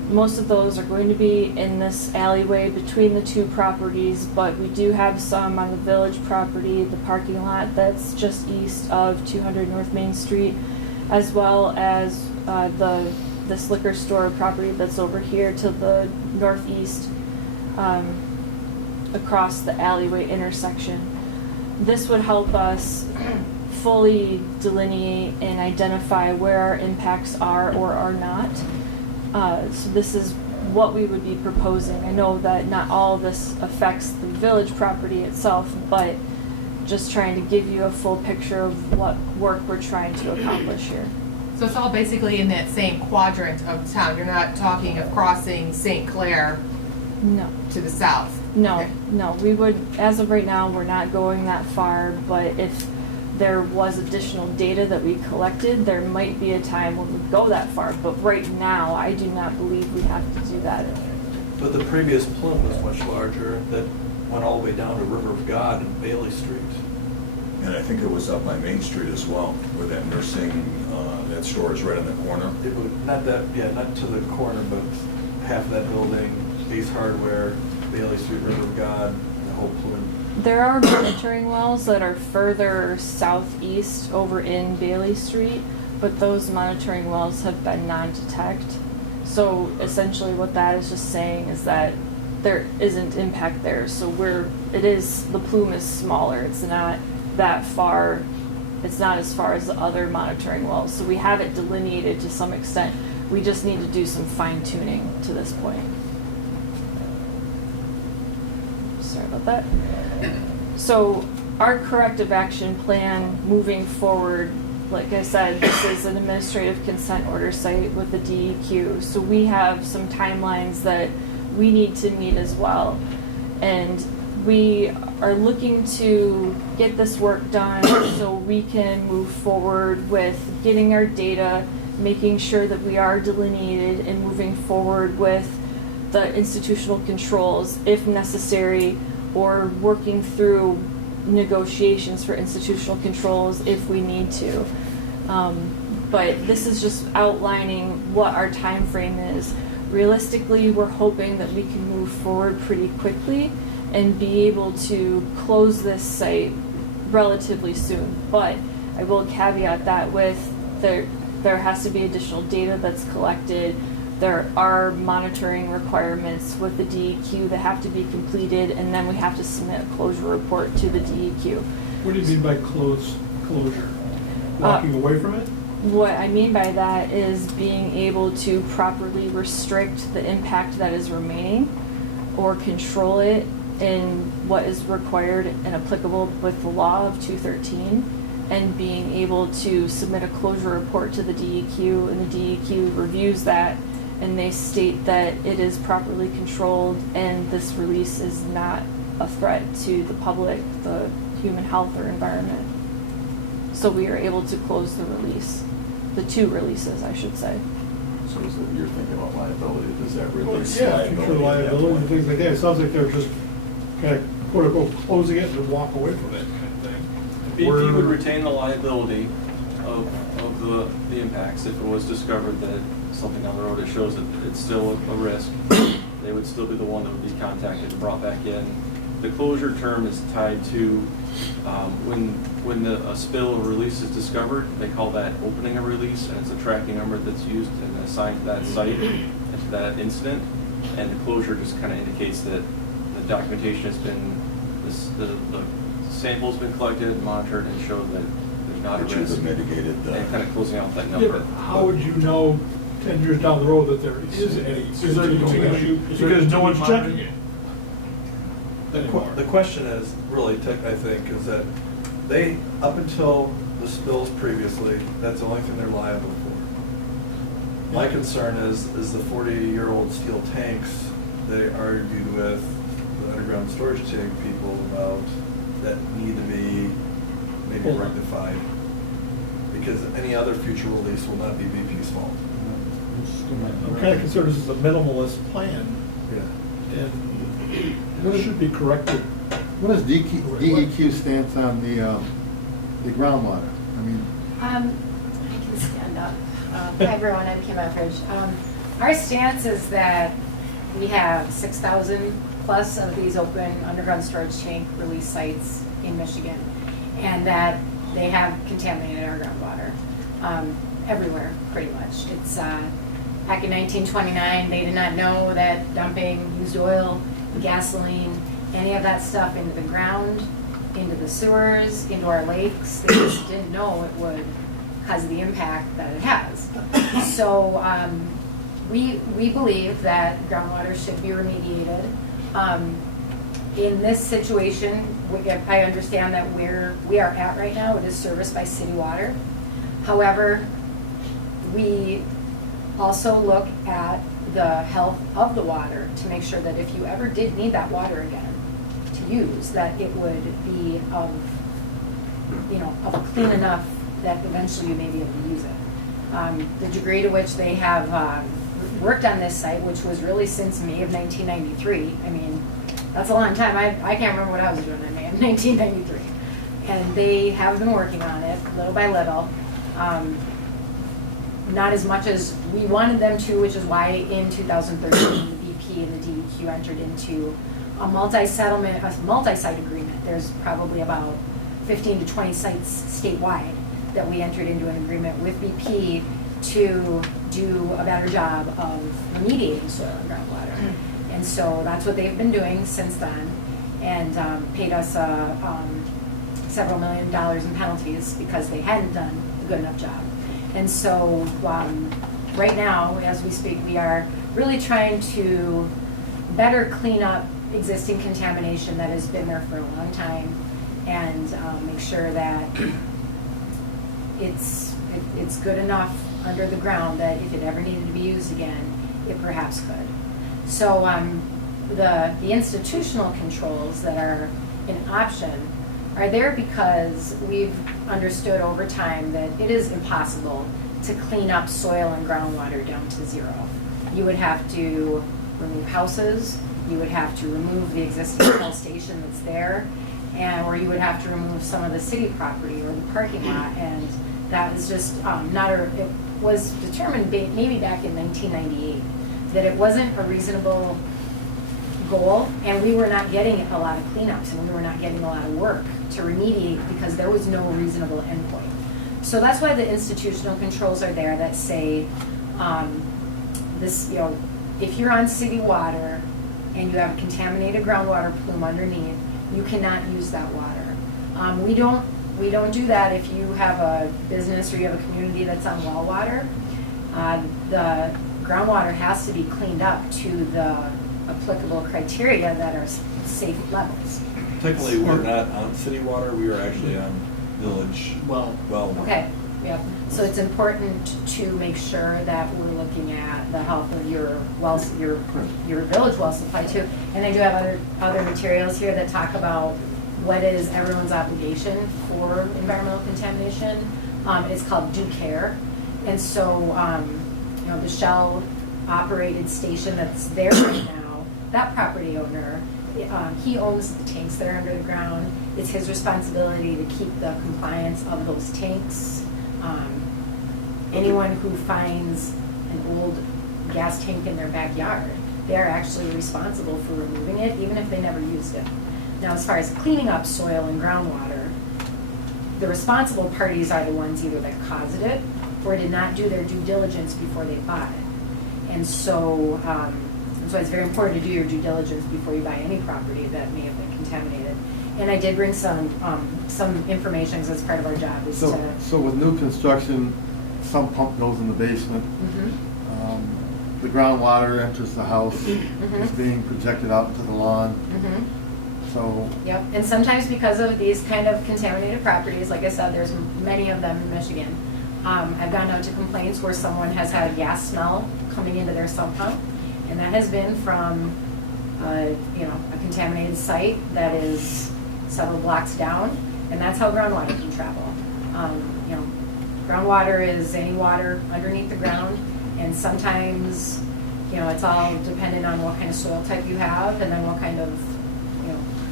most of those are going to be in this alleyway between the two properties, but we do have some on the village property, the parking lot that's just east of 200 North Main Street, as well as this liquor store property that's over here to the northeast across the alleyway intersection. This would help us fully delineate and identify where our impacts are or are not. So this is what we would be proposing. I know that not all of this affects the village property itself, but just trying to give you a full picture of what work we're trying to accomplish here. So it's all basically in that same quadrant of town. You're not talking of crossing St. Clair No. to the south? No, Okay. no, we would, as of right now, we're not going that far, but if there was additional data that we collected, there might be a time when we go that far, but right now, I do not believe we have to do that. But the previous plume was much larger, that went all the way down to River of God and Bailey Street. And I think it was up by Main Street as well, where that nursing, that store is right in the corner. It would, not that, yeah, not to the corner, but half of that building, Ace Hardware, Bailey Street, River of God, the whole plume. There are monitoring wells that are further southeast over in Bailey Street, but those monitoring wells have been non-detect. So essentially what that is just saying is that there isn't impact there. So the plume is smaller. It's not that far. It's not as far as the other monitoring wells. So we have it delineated to some extent. We just need to do some fine tuning to this point. Sorry about that. So our corrective action plan moving forward, like I said, this is an administrative consent order site with the DEQ. So we have some timelines that we need to meet as well. And we are looking to get this work done so we can move forward with getting our data, making sure that we are delineated and moving forward with the institutional controls if necessary, or working through negotiations for institutional controls if we need to. But this is just outlining what our time frame is. Realistically, we're hoping that we can move forward pretty quickly and be able to close this site relatively soon. But I will caveat that with there has to be additional data that's collected. There are monitoring requirements with the DEQ that have to be completed, and then we have to submit a closure report to the DEQ. What do you mean by closure? Walking away from it? What I mean by that is being able to properly restrict the impact that is remaining or control it in what is required and applicable with the law of 213, and being able to submit a closure report to the DEQ, and the DEQ reviews that, and they state that it is properly controlled and this release is not a threat to the public, the human health or environment. So we are able to close the release, the two releases, I should say. So is it, you're thinking about liability, does that release Yeah, liability? future liability and things like that. It sounds like they're just kind of quote unquote closing it and walk away from it kind of thing. BP would retain the liability of the impacts if it was discovered that something down the road that shows that it's still a risk. They would still be the one that would be contacted and brought back in. The closure term is tied to when a spill or release is discovered, they call that opening a release, and it's a tracking number that's used and assigned to that site and to that incident. And the closure just kind of indicates that the documentation has been, the sample's been collected and monitored and showed that there's not a Which would risk. have mitigated the. And kind of closing out that Yeah, number. but how would you know 10 years down the road that there is any? Because no one's checking it anymore. The question is, really, I think, is that they, up until the spills previously, that's the only thing they're liable for. My concern is the 40-year-old steel tanks they argued with the underground storage tank people about that need to be maybe rectified, because any other future release will not be BP's fault. I'm kind of concerned this is a minimalist plan, Yeah. and it should be corrected. What is DEQ stance on the groundwater? I mean, I can stand up. Hi everyone, I'm Kim Etheridge. Our stance is that we have 6,000 plus of these open underground storage tank release sites in Michigan, and that they have contaminated our groundwater everywhere, pretty much. It's back in 1929, they did not know that dumping used oil, gasoline, any of that stuff into the ground, into the sewers, into our lakes. They just didn't know it would because of the impact that it has. So we believe that groundwater should be remediated. In this situation, I understand that where we are at right now, it is serviced by city water. However, we also look at the health of the water to make sure that if you ever did need that water again to use, that it would be of clean enough that eventually you may be able to use it. The degree to which they have worked on this site, which was really since May of 1993, I mean, that's a long time. I can't remember what I was doing in May of 1993. And they have been working on it little by little. Not as much as we wanted them to, which is why in 2013, the BP and the DEQ entered into a multi-site agreement. There's probably about 15 to 20 sites statewide that we entered into an agreement with BP to do a better job of remediating soil and groundwater. And so that's what they've been doing since then, and paid us several $1 million in penalties because they hadn't done a good enough job. And so right now, as we speak, we are really trying to better clean up existing contamination that has been there for a long time, and make sure that it's good enough under the ground that if it ever needed to be used again, it perhaps could. So the institutional controls that are an option are there because we've understood over time that it is impossible to clean up soil and groundwater down to zero. You would have to remove houses, you would have to remove the existing shell station that's there, or you would have to remove some of the city property or the parking lot, and that is just it was determined maybe back in 1998 that it wasn't a reasonable goal, and we were not getting a lot of cleanups, and we were not getting a lot of work to remediate because there was no reasonable endpoint. So that's why the institutional controls are there that say if you're on city water and you have a contaminated groundwater plume underneath, you cannot use that water. We don't do that if you have a business or you have a community that's on well water. The groundwater has to be cleaned up to the applicable criteria that are safe levels. Technically, we're not on city water, we are actually on village well water. Okay, yep. So it's important to make sure that we're looking at the health of your wells, your village well supply too. And I do have other materials here that talk about what is everyone's obligation for environmental contamination. It's called due care. And so, the Shell operated station that's there right now, that property owner, he owns the tanks that are under the ground. It's his responsibility to keep the compliance of those tanks. Anyone who finds an old gas tank in their backyard, they're actually responsible for removing it, even if they never used it. Now, as far as cleaning up soil and groundwater, the responsible parties are the ones either that caused it or did not do their due diligence before they bought it. And so it's very important to do your due diligence before you buy any property that may have been contaminated. And I did bring some information as part of our job. So with new construction, some pump goes in the basement. Mm-hmm. The groundwater enters the house, Mm-hmm. it's being projected out into the lawn. Mm-hmm. So. Yep, and sometimes because of these kind of contaminated properties, like I said, there's many of them in Michigan. I've gone out to complaints where someone has had a gas smell coming into their sump pump, and that has been from a contaminated site that is several blocks down, and that's how groundwater can travel. Groundwater is any water underneath the ground, and sometimes, it's all dependent on what kind of soil type you have, and then what kind of,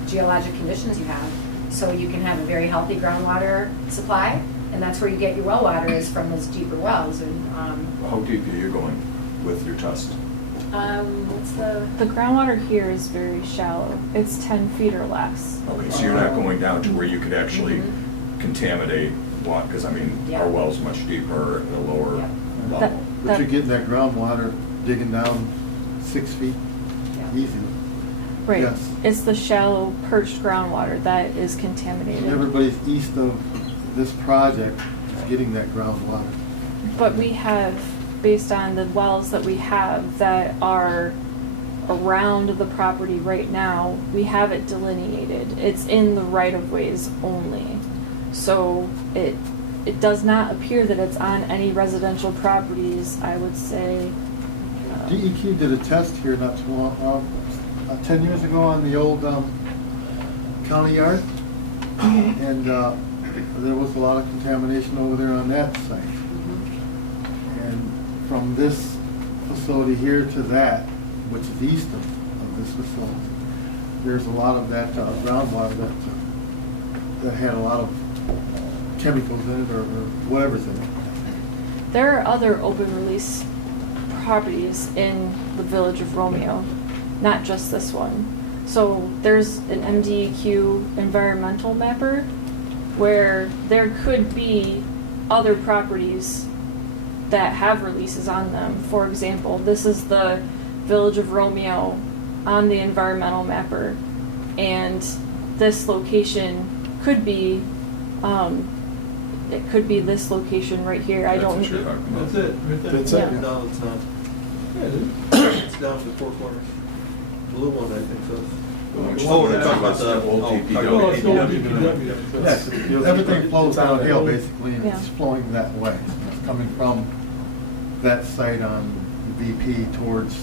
geologic conditions you have. So you can have a very healthy groundwater supply, and that's where you get your well water is from those deeper wells. And How deep are you going with your test? what's the The groundwater here is very shallow. It's 10 feet or less. Okay, so you're not going down to where you could actually Mhm. contaminate water, because Yeah. our well's much deeper at a lower Yeah. level. But you're getting that groundwater digging down 6 feet, Yeah. easy. Right. Yes. It's the shallow perched groundwater that is contaminated. Everybody's east of this project is getting that groundwater. But we have based on the wells that we have that are around the property right now, we have it delineated. It's in the right-of-ways only. So it does not appear that it's on any residential properties, I would say. DEQ did a test here not too long, 10 years ago on the old county yard. And there was a lot of contamination over there on that site. And from this facility here to that, which is east of this facility, there's a lot of that groundwater that had a lot of chemicals in it or whatever's in it. There are other open release properties in the Village of Romeo, not just this one. So there's an MDEQ environmental mapper where there could be other properties that have releases on them. For example, this is the Village of Romeo on the environmental mapper, and this location could be it could be this location right here. I don't. That's it, right there. That's it. No, it's not. Yeah, it is. It's down to the four corners. The little one, I think, says. Oh, we're talking about the old Yes, everything flows downhill basically, and it's Yeah. flowing that way. It's coming from that site on VP towards,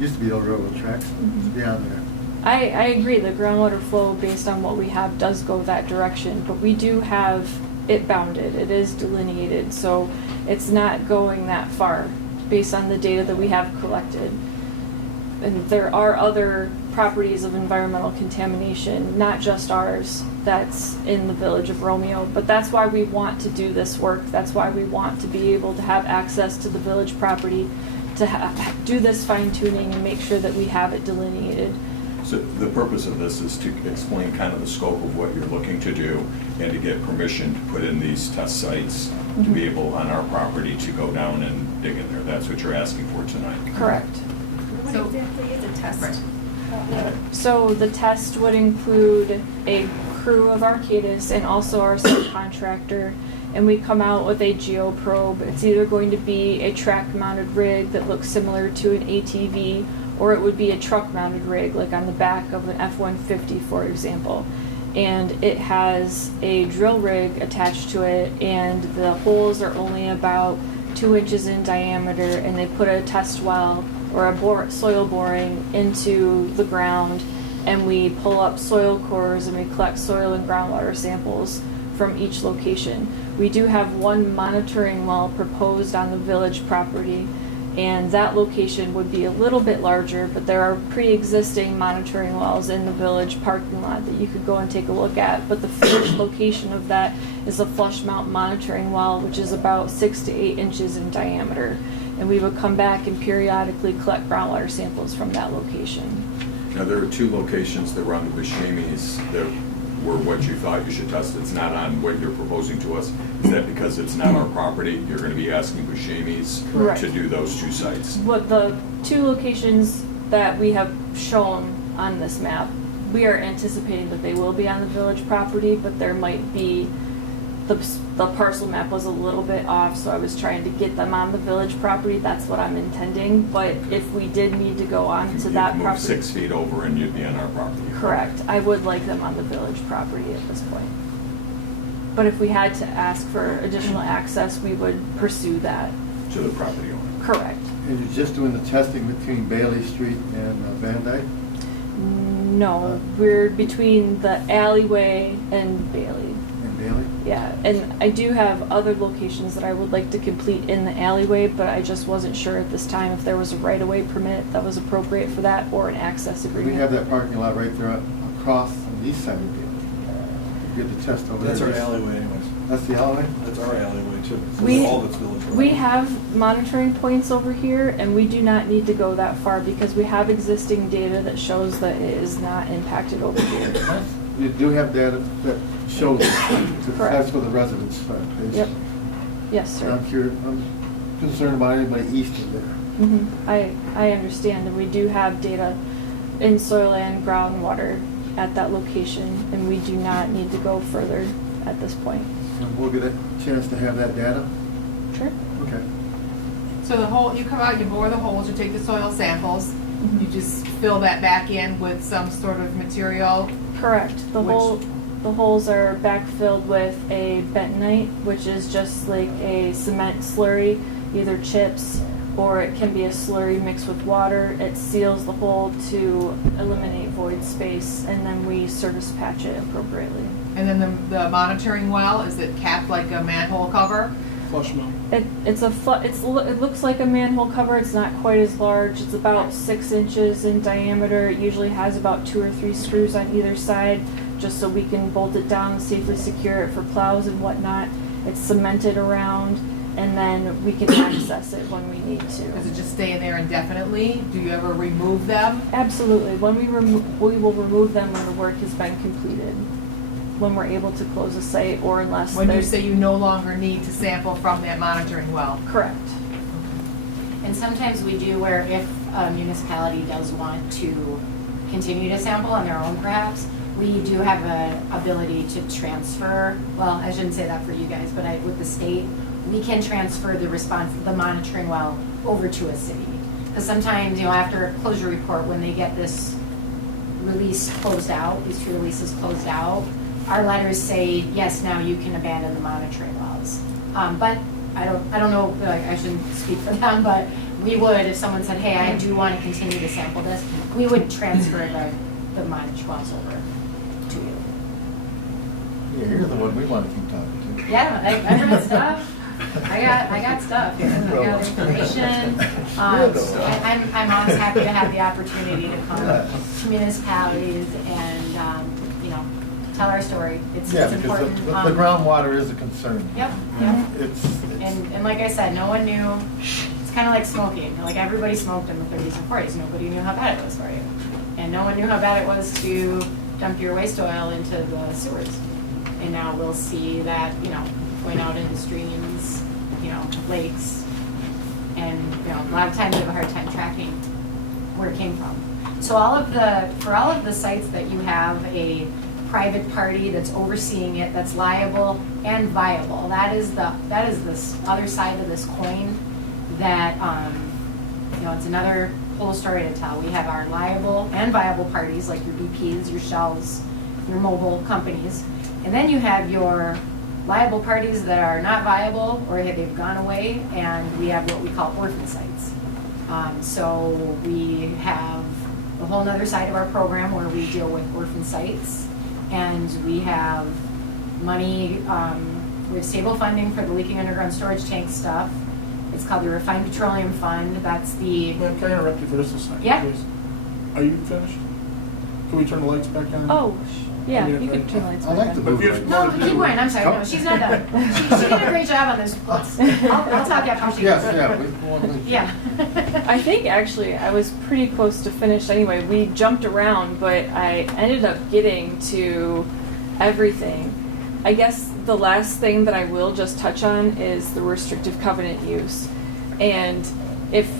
used to be the railroad tracks, it's beyond there. I agree, the groundwater flow based on what we have does go that direction, but we do have it bounded, it is delineated, so it's not going that far based on the data that we have collected. And there are other properties of environmental contamination, not just ours, that's in the Village of Romeo, but that's why we want to do this work, that's why we want to be able to have access to the village property, to do this fine tuning and make sure that we have it delineated. So the purpose of this is to explain kind of the scope of what you're looking to do and to get permission to put in these test sites to be able on our property to go down and dig in there. That's what you're asking for tonight. Correct. What So- exactly is a test? Right. So the test would include a crew of Arcadis and also our subcontractor, and we come out with a geoprobe. It's either going to be a track-mounted rig that looks similar to an ATV, or it would be a truck-mounted rig, like on the back of an F-150, for example. And it has a drill rig attached to it, and the holes are only about 2 inches in diameter, and they put a test well or a soil boring into the ground, and we pull up soil cores and we collect soil and groundwater samples from each location. We do have one monitoring well proposed on the village property, and that location would be a little bit larger, but there are pre-existing monitoring wells in the village parking lot that you could go and take a look at. But the finished location of that is a flush mount monitoring well, which is about 6 to 8 inches in diameter. And we would come back and periodically collect groundwater samples from that location. Now, there are two locations that were on the Buscemi's that were what you thought you should test. It's not on what you're proposing to us. Is that because it's not our property? You're going to be asking Buscemi's Correct. to do those two sites? What the two locations that we have shown on this map, we are anticipating that they will be on the village property, but there might be, the parcel map was a little bit off, so I was trying to get them on the village property. That's what I'm intending, but if we did need to go on to You'd that move property. 6 feet over and you'd be on our property. Correct. I would like them on the village property at this point. But if we had to ask for additional access, we would pursue that. To the property owner. Correct. And you're just doing the testing between Bailey Street and Van Dyke? No, we're between the alleyway and Bailey. And Bailey? Yeah, and I do have other locations that I would like to complete in the alleyway, but I just wasn't sure at this time if there was a right-of-way permit that was appropriate for that or an access We agreement. have that parking lot right there across on the east side of Bailey. You get the test over there. That's our alleyway anyways. That's the alleyway? That's our alleyway too. So We- all of it's village. We have monitoring points over here, and we do not need to go that far because we have existing data that shows that it is not impacted over here. You do have data that shows it. Correct. That's where the residents are. Yep. Yes, sir. I'm concerned about anybody east of there. I understand, and we do have data in soil and groundwater at that location, and we do not need to go further at this point. And we'll get a chance to have that data. Sure. Okay. So the hole, you come out, you bore the holes, you take the soil samples, you just fill that back in with some sort of material. Correct. The Which- holes are backfilled with a bentonite, which is just like a cement slurry, either chips or it can be a slurry mixed with water. It seals the hole to eliminate void space, and then we surface patch it appropriately. And then the monitoring well, is it capped like a manhole cover? Flush mill. It looks like a manhole cover. It's not quite as large. It's about 6 inches in diameter. It usually has about 2 or 3 screws on either side, just so we can bolt it down and safely secure it for plows and whatnot. It's cemented around, and then we can access it when we need to. Does it just stay in there indefinitely? Do you ever remove them? Absolutely. When we will remove them when the work has been completed, when we're able to close a site, or unless When you there's... say you no longer need to sample from that monitoring well? Correct. And sometimes we do where if a municipality does want to continue to sample on their own perhaps, we do have an ability to transfer, well, I shouldn't say that for you guys, but with the state, we can transfer the monitoring well over to a city. Because sometimes, after a closure report, when they get this release closed out, these 2 releases closed out, our letters say, yes, now you can abandon the monitoring wells. But I don't know, I shouldn't speak for them, but we would, if someone said, hey, I do want to continue to sample this, we would transfer the monitoring wells over to you. Yeah, you're the one we want to keep talking to. Yeah, I got stuff. I got stuff here. I got information. I'm always happy to have the opportunity to come to municipalities and, tell our story. It's Yeah, important. because the groundwater is a concern. Yep. And like I said, no one knew. It's kind of like smoking. Like everybody smoked in the 30s and 40s. Nobody knew how bad it was for you. And no one knew how bad it was to dump your waste oil into the sewers. And now we'll see that, going out into streams, lakes, and, a lot of times we have a hard time tracking where it came from. So for all of the sites that you have a private party that's overseeing it, that's liable and viable, that is this other side of this coin that, it's another whole story to tell. We have our liable and viable parties, like your BPs, your Shells, your mobile companies, and then you have your liable parties that are not viable or they've gone away, and we have what we call orphan sites. So we have a whole other side of our program where we deal with orphan sites, and we have money, we have stable funding for the leaking underground storage tank stuff. It's called the Refined Petroleum Fund. That's the... Ma'am, can I interrupt you for just a second, Yeah. please? Are you finished? Can we turn the lights back on? Oh, yeah, I mean, you can turn the lights I back like on. the But if you have move. more No, to keep do- going. I'm sorry. No, she's not done. She did a great job on this. I'll talk after she Yes, gets yeah. done. Yeah. I think actually I was pretty close to finished anyway. We jumped around, but I ended up getting to everything. I guess the last thing that I will just touch on is the restrictive covenant use. And if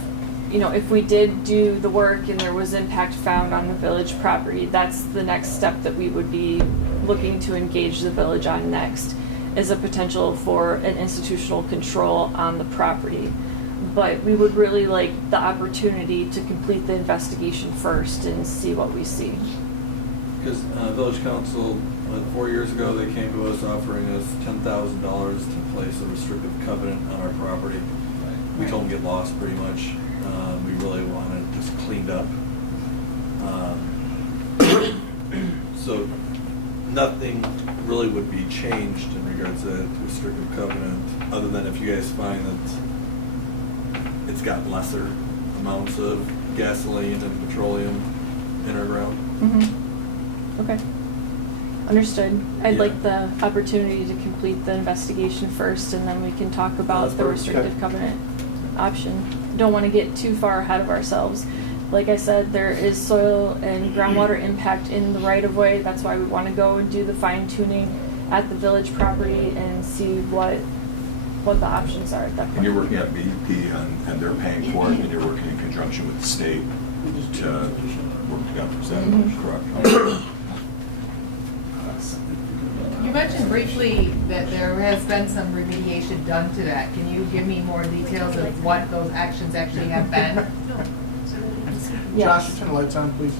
we did do the work and there was impact found on the village property, that's the next step that we would be looking to engage the village on next, is a potential for an institutional control on the property. But we would really like the opportunity to complete the investigation first and see what we see. Because Village Council, 4 years ago, they came to us offering us $10,000 to place a restrictive covenant on our property. We told them get lost pretty much. We really wanted it just cleaned up. So nothing really would be changed in regards to that restrictive covenant, other than if you guys find that it's got lesser amounts of gasoline and petroleum in our ground. Mm-hmm. Okay. Understood. I'd Yeah. like the opportunity to complete the investigation first, and then we can talk about That's the perfect. restrictive covenant option. Don't want to get too far ahead of ourselves. Like I said, there is soil and groundwater impact in the right-of-way. That's why we want to go and do the fine-tuning at the village property and see what the options are at that point. And you're working at BP and they're paying for it, and you're working in conjunction with the state to work together. Is that correct? You mentioned briefly that there has been some remediation done to that. Can you give me more details of what those actions actually have been? Josh, turn the lights on, please.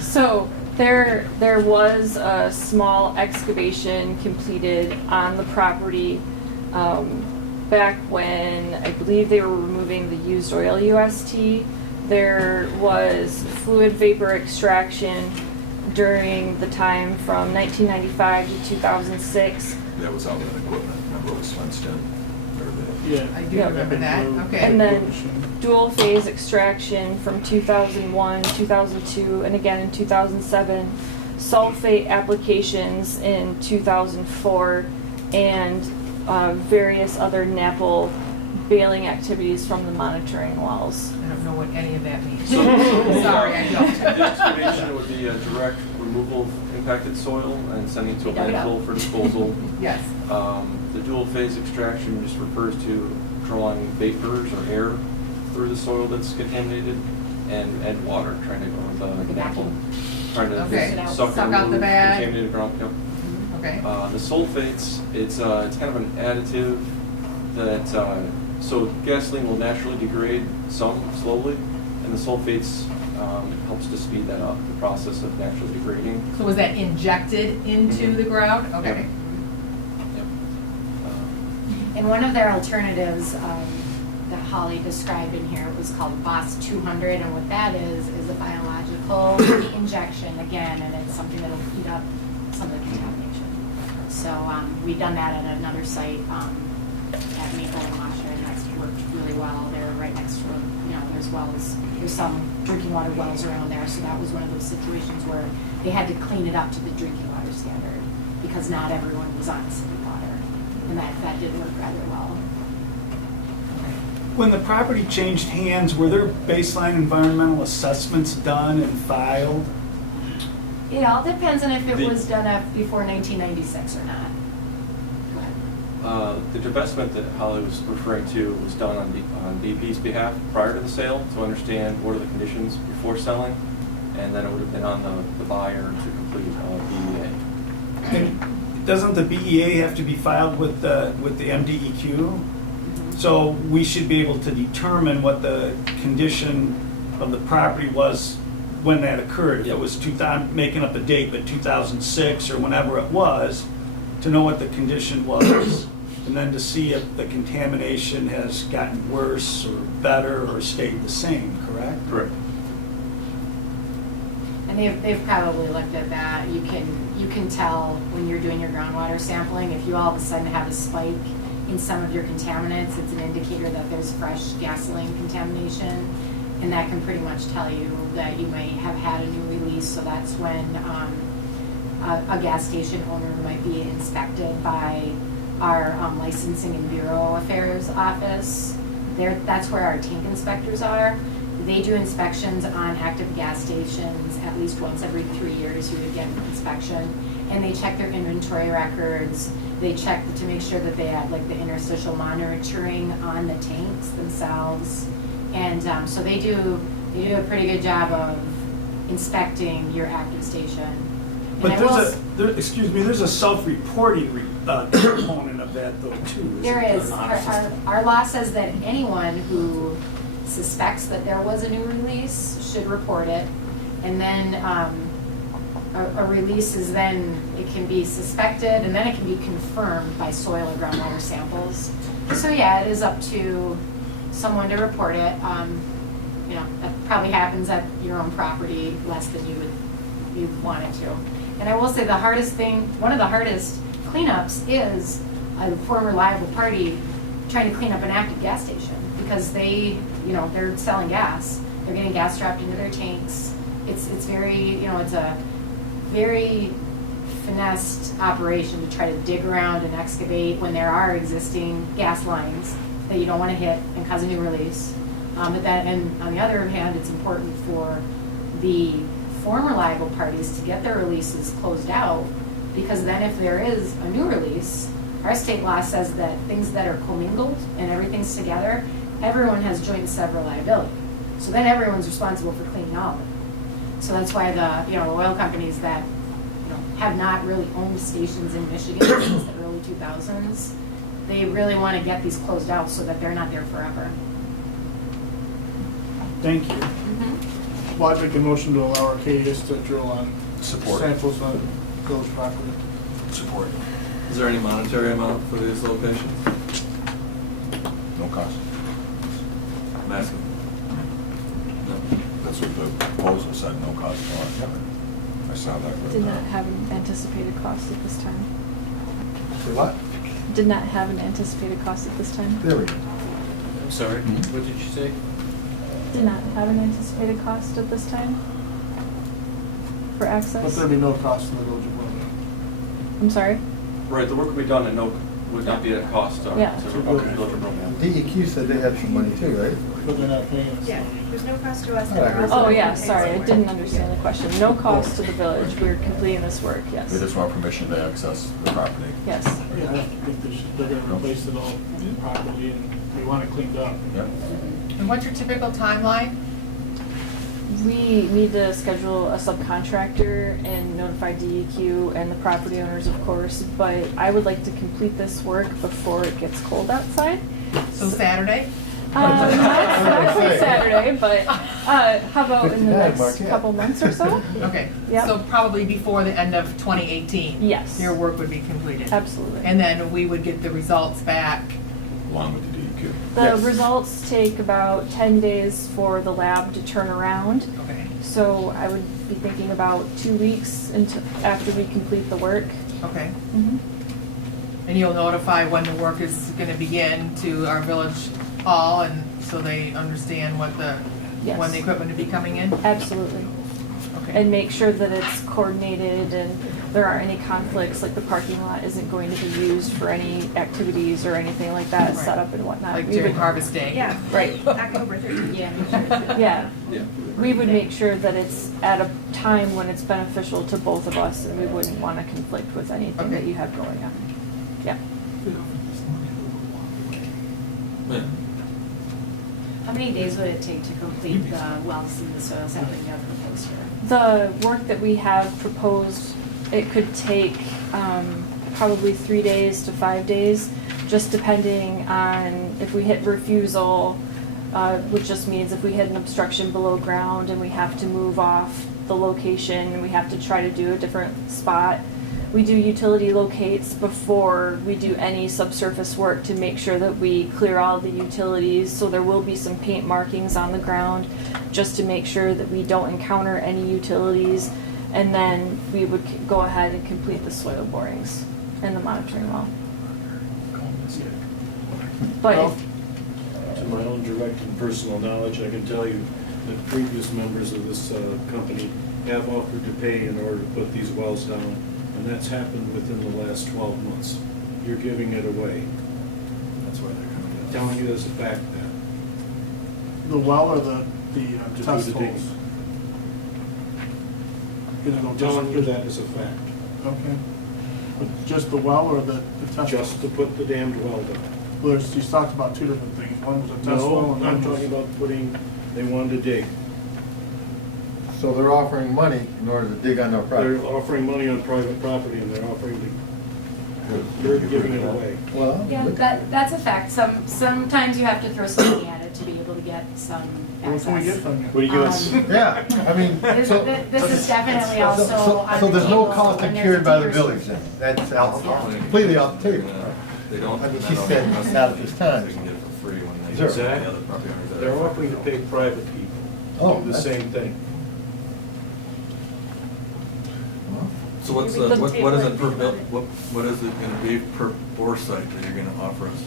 So there was a small excavation completed on the property back when I believe they were removing the used oil UST. There was fluid vapor extraction during the time from 1995 to 2006. That was out in equipment, remember it was fenced in? Or the- Yeah. I do Yeah. remember that, okay. And then dual phase extraction from 2001, 2002, and again in 2007. Sulfate applications in 2004, and various other NAPL baling activities from the monitoring wells. I don't know what any of that means. So- Sorry, I don't. The excavation would be a direct removal of impacted soil and sending it to a Dug it up. landfill for disposal. Yes. The dual phase extraction just refers to drawing vapors or air through the soil that's contaminated and water, trying to go Like a with the vacuum. trying to Okay. suck Suck and out the remove bad. contaminated ground. Yep. Okay. The sulfates, it's kind of an additive that, so gasoline will naturally degrade some slowly, and the sulfates helps to speed that up, the process of naturally degrading. So was that injected into the ground? Okay. Yep. And one of their alternatives that Holly described in here was called BOS 200, and what that is a biological injection again, and it's something that'll heat up some of the contamination. So we've done that at another site at Maple and Washer, and that's worked really well. They're right next to, there's wells, there's some drinking water wells around there, so that was one of those situations where they had to clean it up to the drinking water standard because not everyone was on city water, and that did work rather well. When the property changed hands, were there baseline environmental assessments done and filed? It all depends on if it The- was done before 1996 or not. Go ahead. The divestment that Holly was referring to was done on DP's behalf prior to the sale to understand what are the conditions before selling, and then it would have been on the buyer to complete BEA. And doesn't the BEA have to be filed with the MDEQ? So we should be able to determine what the condition of the property was when that occurred. If it was making up a date, but 2006 or whenever it was, to know what the condition was, and then to see if the contamination has gotten worse or better or stayed the same, correct? Correct. And they've probably looked at that. You can tell when you're doing your groundwater sampling, if you all of a sudden have a spike in some of your contaminants, it's an indicator that there's fresh gasoline contamination, and that can pretty much tell you that you may have had a new release. So that's when a gas station owner might be inspected by our licensing and bureau affairs office. That's where our tank inspectors are. They do inspections on active gas stations at least once every 3 years. You would get an inspection, and they check their inventory records. They check to make sure that they have like the interstitial monitoring on the tanks themselves, and so they do a pretty good job of inspecting your active station. But And there's a self-reporting component of that though too. isn't there is. there? Our law says that anyone who suspects that there was a new release should report it, and then a release is then, it can be suspected, and then it can be confirmed by soil or groundwater samples. So yeah, it is up to someone to report it. That probably happens at your own property less than you'd want it to. And I will say one of the hardest cleanups is a former liable party trying to clean up an active gas station, because they're selling gas. They're getting gas dropped into their tanks. It's very, it's a very finessed operation to try to dig around and excavate when there are existing gas lines that you don't want to hit and cause a new release. And on the other hand, it's important for the former liable parties to get their releases closed out, because then if there is a new release, our state law says that things that are commingled and everything's together, everyone has joint and several liability. So then everyone's responsible for cleaning all of it. So that's why the oil companies that have not really owned stations in Michigan since the early 2000s. They really want to get these closed out so that they're not there forever. Thank you. Well, I'd make a motion to allow Arcadius to drill on Support. samples on village property. Support. Is there any monetary amount for these locations? No cost. I'm asking. No. That's what the proposal said, no cost whatsoever. I saw that. written Did not down. have an anticipated cost at this time. Say what? Did not have an anticipated cost at this time. There we go. I'm sorry, what did you say? Did not have an anticipated cost at this time for But access. there'd be no cost to the village of Romeo. I'm sorry? Right, the work would be done at no, would not be at cost to Yeah. to the Village of Romeo. DEQ said they had some money too, right? But they're not paying us. Yeah, there's no cost to us. Oh, and we're also Oh, yeah, not paying sorry, I someone. didn't understand the question. No cost to the village, we're completing this work, yes. They just want permission to access the property. Yes. Yeah, I think they're gonna replace it all properly and we want it cleaned up. Yeah. And what's your typical timeline? We need to schedule a subcontractor and notify DEQ and the property owners, of course, but I would like to complete this work before it gets cold outside. So Saturday? Not quite Saturday, but how about in the Yeah, next Mark, yeah. couple months or so? Okay. Yep. So probably before the end of 2018? Yes. Your work would be completed? Absolutely. And then we would get the results back? Along with the DEQ. The Yes. results take about 10 days for the lab to turn around. Okay. So I would be thinking about 2 weeks until, after we complete the work. Okay. Mhm. And you'll notify when the work is gonna begin to our village hall and so they understand what the, Yes. when the equipment will be coming in? Absolutely. Okay. And make sure that it's coordinated and there aren't any conflicts, like the parking lot isn't going to be used for any activities or anything like that, Right. set up and whatnot. Like We during would- harvest day? Yeah, Right. October 13th. Yeah. Yeah. Yeah. We would make sure that it's at a time when it's beneficial to both of us and we wouldn't want to conflict with anything that Okay. you have going on. Yeah. Yeah. How many days would it take to complete the wells and the soil sampling you have proposed here? The work that we have proposed, it could take probably 3 days to 5 days, just depending on if we hit refusal, which just means if we hit an obstruction below ground and we have to move off the location and we have to try to do a different spot. We do utility locates before we do any subsurface work to make sure that we clear all the utilities. So there will be some paint markings on the ground just to make sure that we don't encounter any utilities. And then we would go ahead and complete the soil borings and the monitoring well. But Well, if, To my own direct and personal knowledge, I can tell you that previous members of this company have offered to pay in order to put these wells down, and that's happened within the last 12 months. You're giving it away. That's why they're coming in. Telling you as a fact that. The well or the do test the digging. holes? Gonna go I'm just- telling you that as a fact. Okay. But just the well or the test? Just to put the damned well down. Well, you talked about two different things. One was a test well No, and I'm one was. talking about putting, they wanted to dig. So they're offering money in order to dig on their property? They're offering money on private property and they're offering to, you're giving it away. Well, Yeah, that's a fact. Sometimes you have to throw some money at it to be able to get some What can we get access. from you? What do you give us? yeah, I mean, This so. this is definitely also on So the there's no table, cost and there's incurred a by the tier village system. then? That's Yeah. completely off the table. They don't. I mean, she said not at this time. They can get it for free when they. Zero. The other property owners that They're are- offering to pay private people. Oh, Do the that's- same thing. So what's You the, mean what is the it per paper? bill, what is it gonna be per bore site that you're gonna offer us?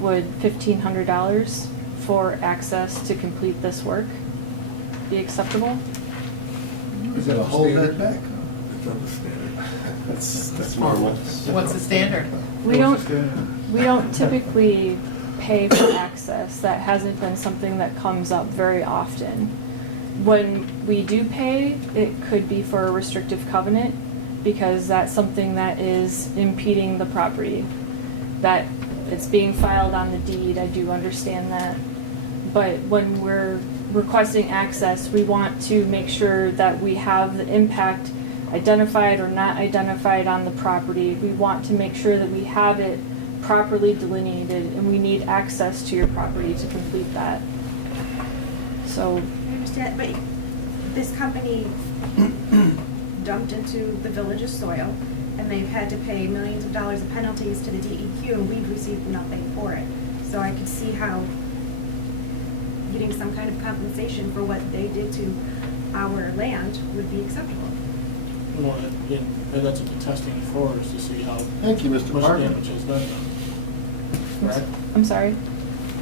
would $1,500 for access to complete this work be acceptable? Is that a hold that back? It's on the standard. That's normal. What's the standard? We don't typically pay for access. That hasn't been something that comes up very often. When we do pay, it could be for a restrictive covenant because that's something that is impeding the property. That it's being filed on the deed, I do understand that. But when we're requesting access, we want to make sure that we have the impact identified or not identified on the property. We want to make sure that we have it properly delineated, and we need access to your property to complete that. So, I understand, but this company dumped into the village's soil, and they've had to pay millions of dollars of penalties to the DEQ, and we've received nothing for it. So I could see how getting some kind of compensation for what they did to our land would be acceptable. Well, again, and that's what the testing is for, is to see how Thank you, Mr. much Parker. damage has been done. Correct? I'm sorry?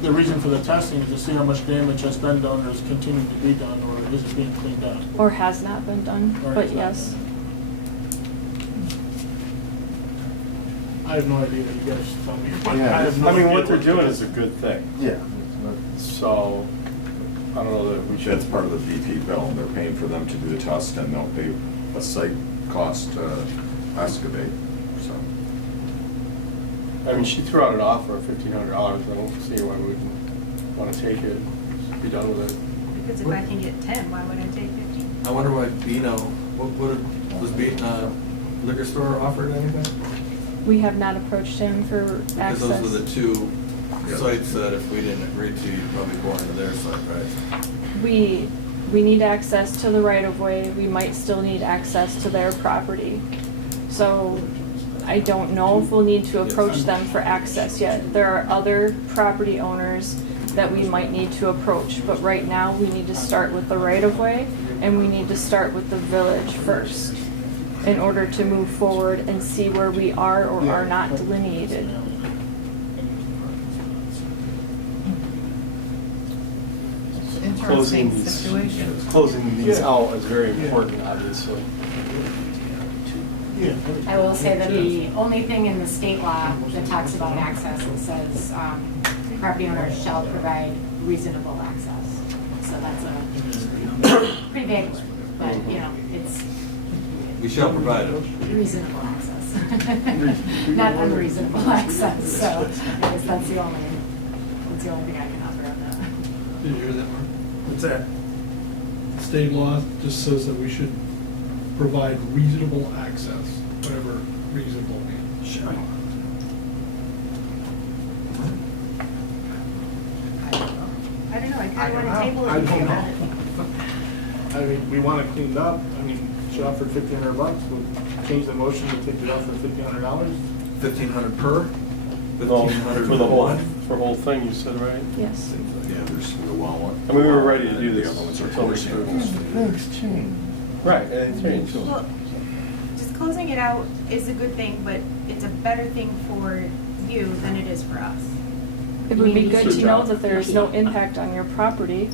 The reason for the testing is to see how much damage has been done or is continuing to be done, or is it being cleaned up? Or has not been done, Or but has not yes. been done. I have no idea, you guys tell me. Yeah. I have no I mean, idea what they're to doing do. is a good thing. Yeah. So, I don't know that we should. That's part of the BP bill, they're paying for them to do the test, and they'll pay a site cost to excavate, so. I mean, she threw out an offer of $1,500. I don't see why we wouldn't want to take it, be done with it. Because if I can get 10, why would I take 50? I wonder why Beano, was Beano, liquor store offered anything? We have not approached him for Because access. those were the two sites that if we didn't agree to, you'd probably go into their site, right? We need access to the right-of-way. We might still need access to their property. So I don't know if we'll need to approach them for access yet. There are other property owners that we might need to approach, but right now we need to start with the right-of-way, and we need to start with the village first in order to move forward and see where we are or are not delineated. It's an interesting situation. Closing these Yeah. out is very important, obviously. Yeah. I will say that the only thing in the state law that talks about access, it says property owners shall provide reasonable access. So that's a pretty big one, but you know, it's We shall provide it. reasonable access. Not unreasonable access, so I guess that's the only thing I can offer on that. Did you hear that, Mark? What's that? State law just says that we should provide reasonable access, whatever reasonable means. Sure. I don't know, I kind of want to table it I and don't think know. about it. I mean, we want it cleaned up. I mean, she offered $1,500. We'll change the motion to take it off for $1,500. $1,500 per? No, $1,500 for the whole thing, you said, right? Yes. Yeah, there's the well one. I mean, we were ready to do The this. other ones are until we closing. started. Thanks, change. Right, and it's changed. Well, just closing it out is a good thing, but it's a better thing for you than it is for us. It would be good to know that there is no impact on your property.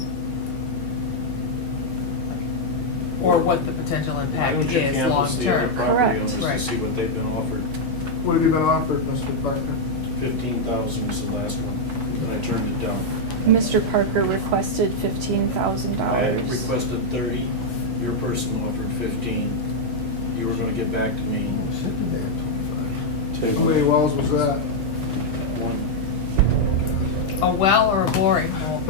Or what the potential Why impact don't you is canvass the other long-term. property Correct. owners Right. to see what they've been offered? What have you been offered, Mr. Parker? 15,000 was the last one, and I turned it down. Mr. Parker requested I $15,000. requested 30, your person offered 15. You were gonna get back to me. How many wells was that? One. A well or a boring hole?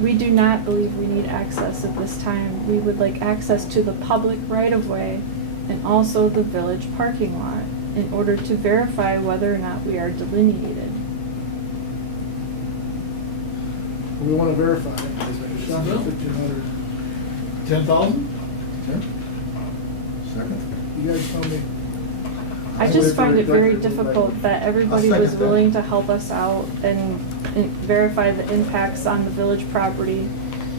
We do not believe we need access at this time. We would like access to the public right-of-way and also the village parking lot in order to verify whether or not we are delineated. We want to verify it. She offered 1,500. 10,000? Second. You guys tell me. I just find it very difficult that everybody I'll was second that. willing to help us out and verify the impacts on the village property.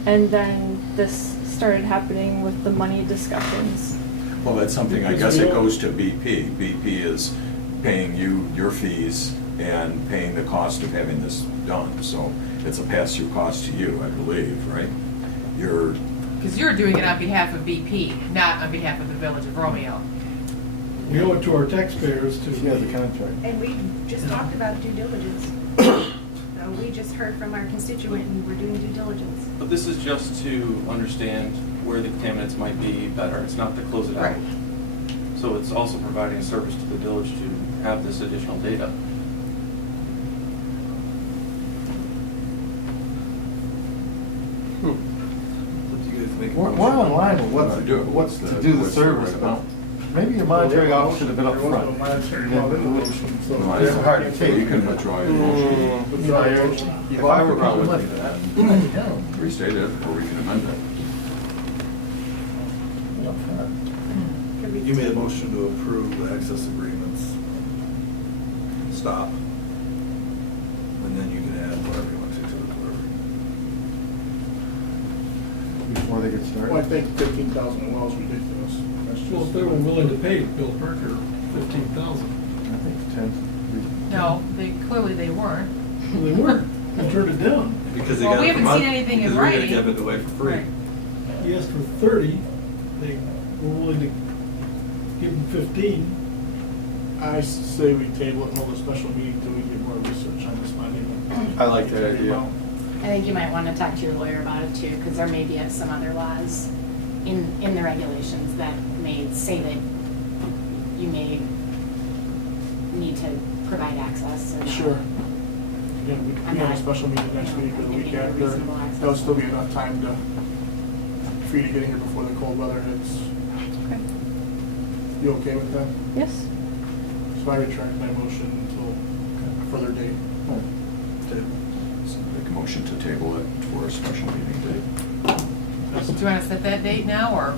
And then this started happening with the money discussions. Well, that's something, I guess it goes to BP. BP is paying you your fees and paying the cost of having this done. So it's a pass-through cost to you, I believe, right? You're, Because you're doing it on behalf of BP, not on behalf of the Village of Romeo. We owe it to our taxpayers to. She has a contract. And we just talked about due diligence. So we just heard from our constituent and we're doing due diligence. But this is just to understand where the contaminants might be better. It's not to close it out. Right. So it's also providing a service to the village to have this additional data. What do you guys make? We're online with what's to do it. What's the, To do the what's service, right amount? maybe your monetary office should have been up front. No, It's hard to So take. you can withdraw your motion. If I were Probably probably restate it, or we can amend it. You made a motion to approve the access agreements. Stop. And then you can add whatever you want to it, whatever. before they get Well, I started. think 15,000 wells ridiculous. That's just- Well, if they were willing to pay Bill Parker 15,000. I think 10. No, clearly they weren't. Well, they weren't, they turned it down. Because they Well, got we it haven't from seen us, anything in because we're gonna writing. give it away for free. Right. He asked for 30, they were willing to give him 15. I say we table it and hold a special meeting till we get more research on this monument. I like that idea. I think you might want to talk to your lawyer about it too, because there may be some other laws in the regulations that may say that you may need to provide access. Or Sure. Yeah, we have a special meeting next week or the week after. There'll still be enough time for you to get in here before the cold weather hits. Okay. You okay with that? Yes. So I retract my motion until a further date. So make a motion to table it for a special meeting date. Do you want to set that date now, or?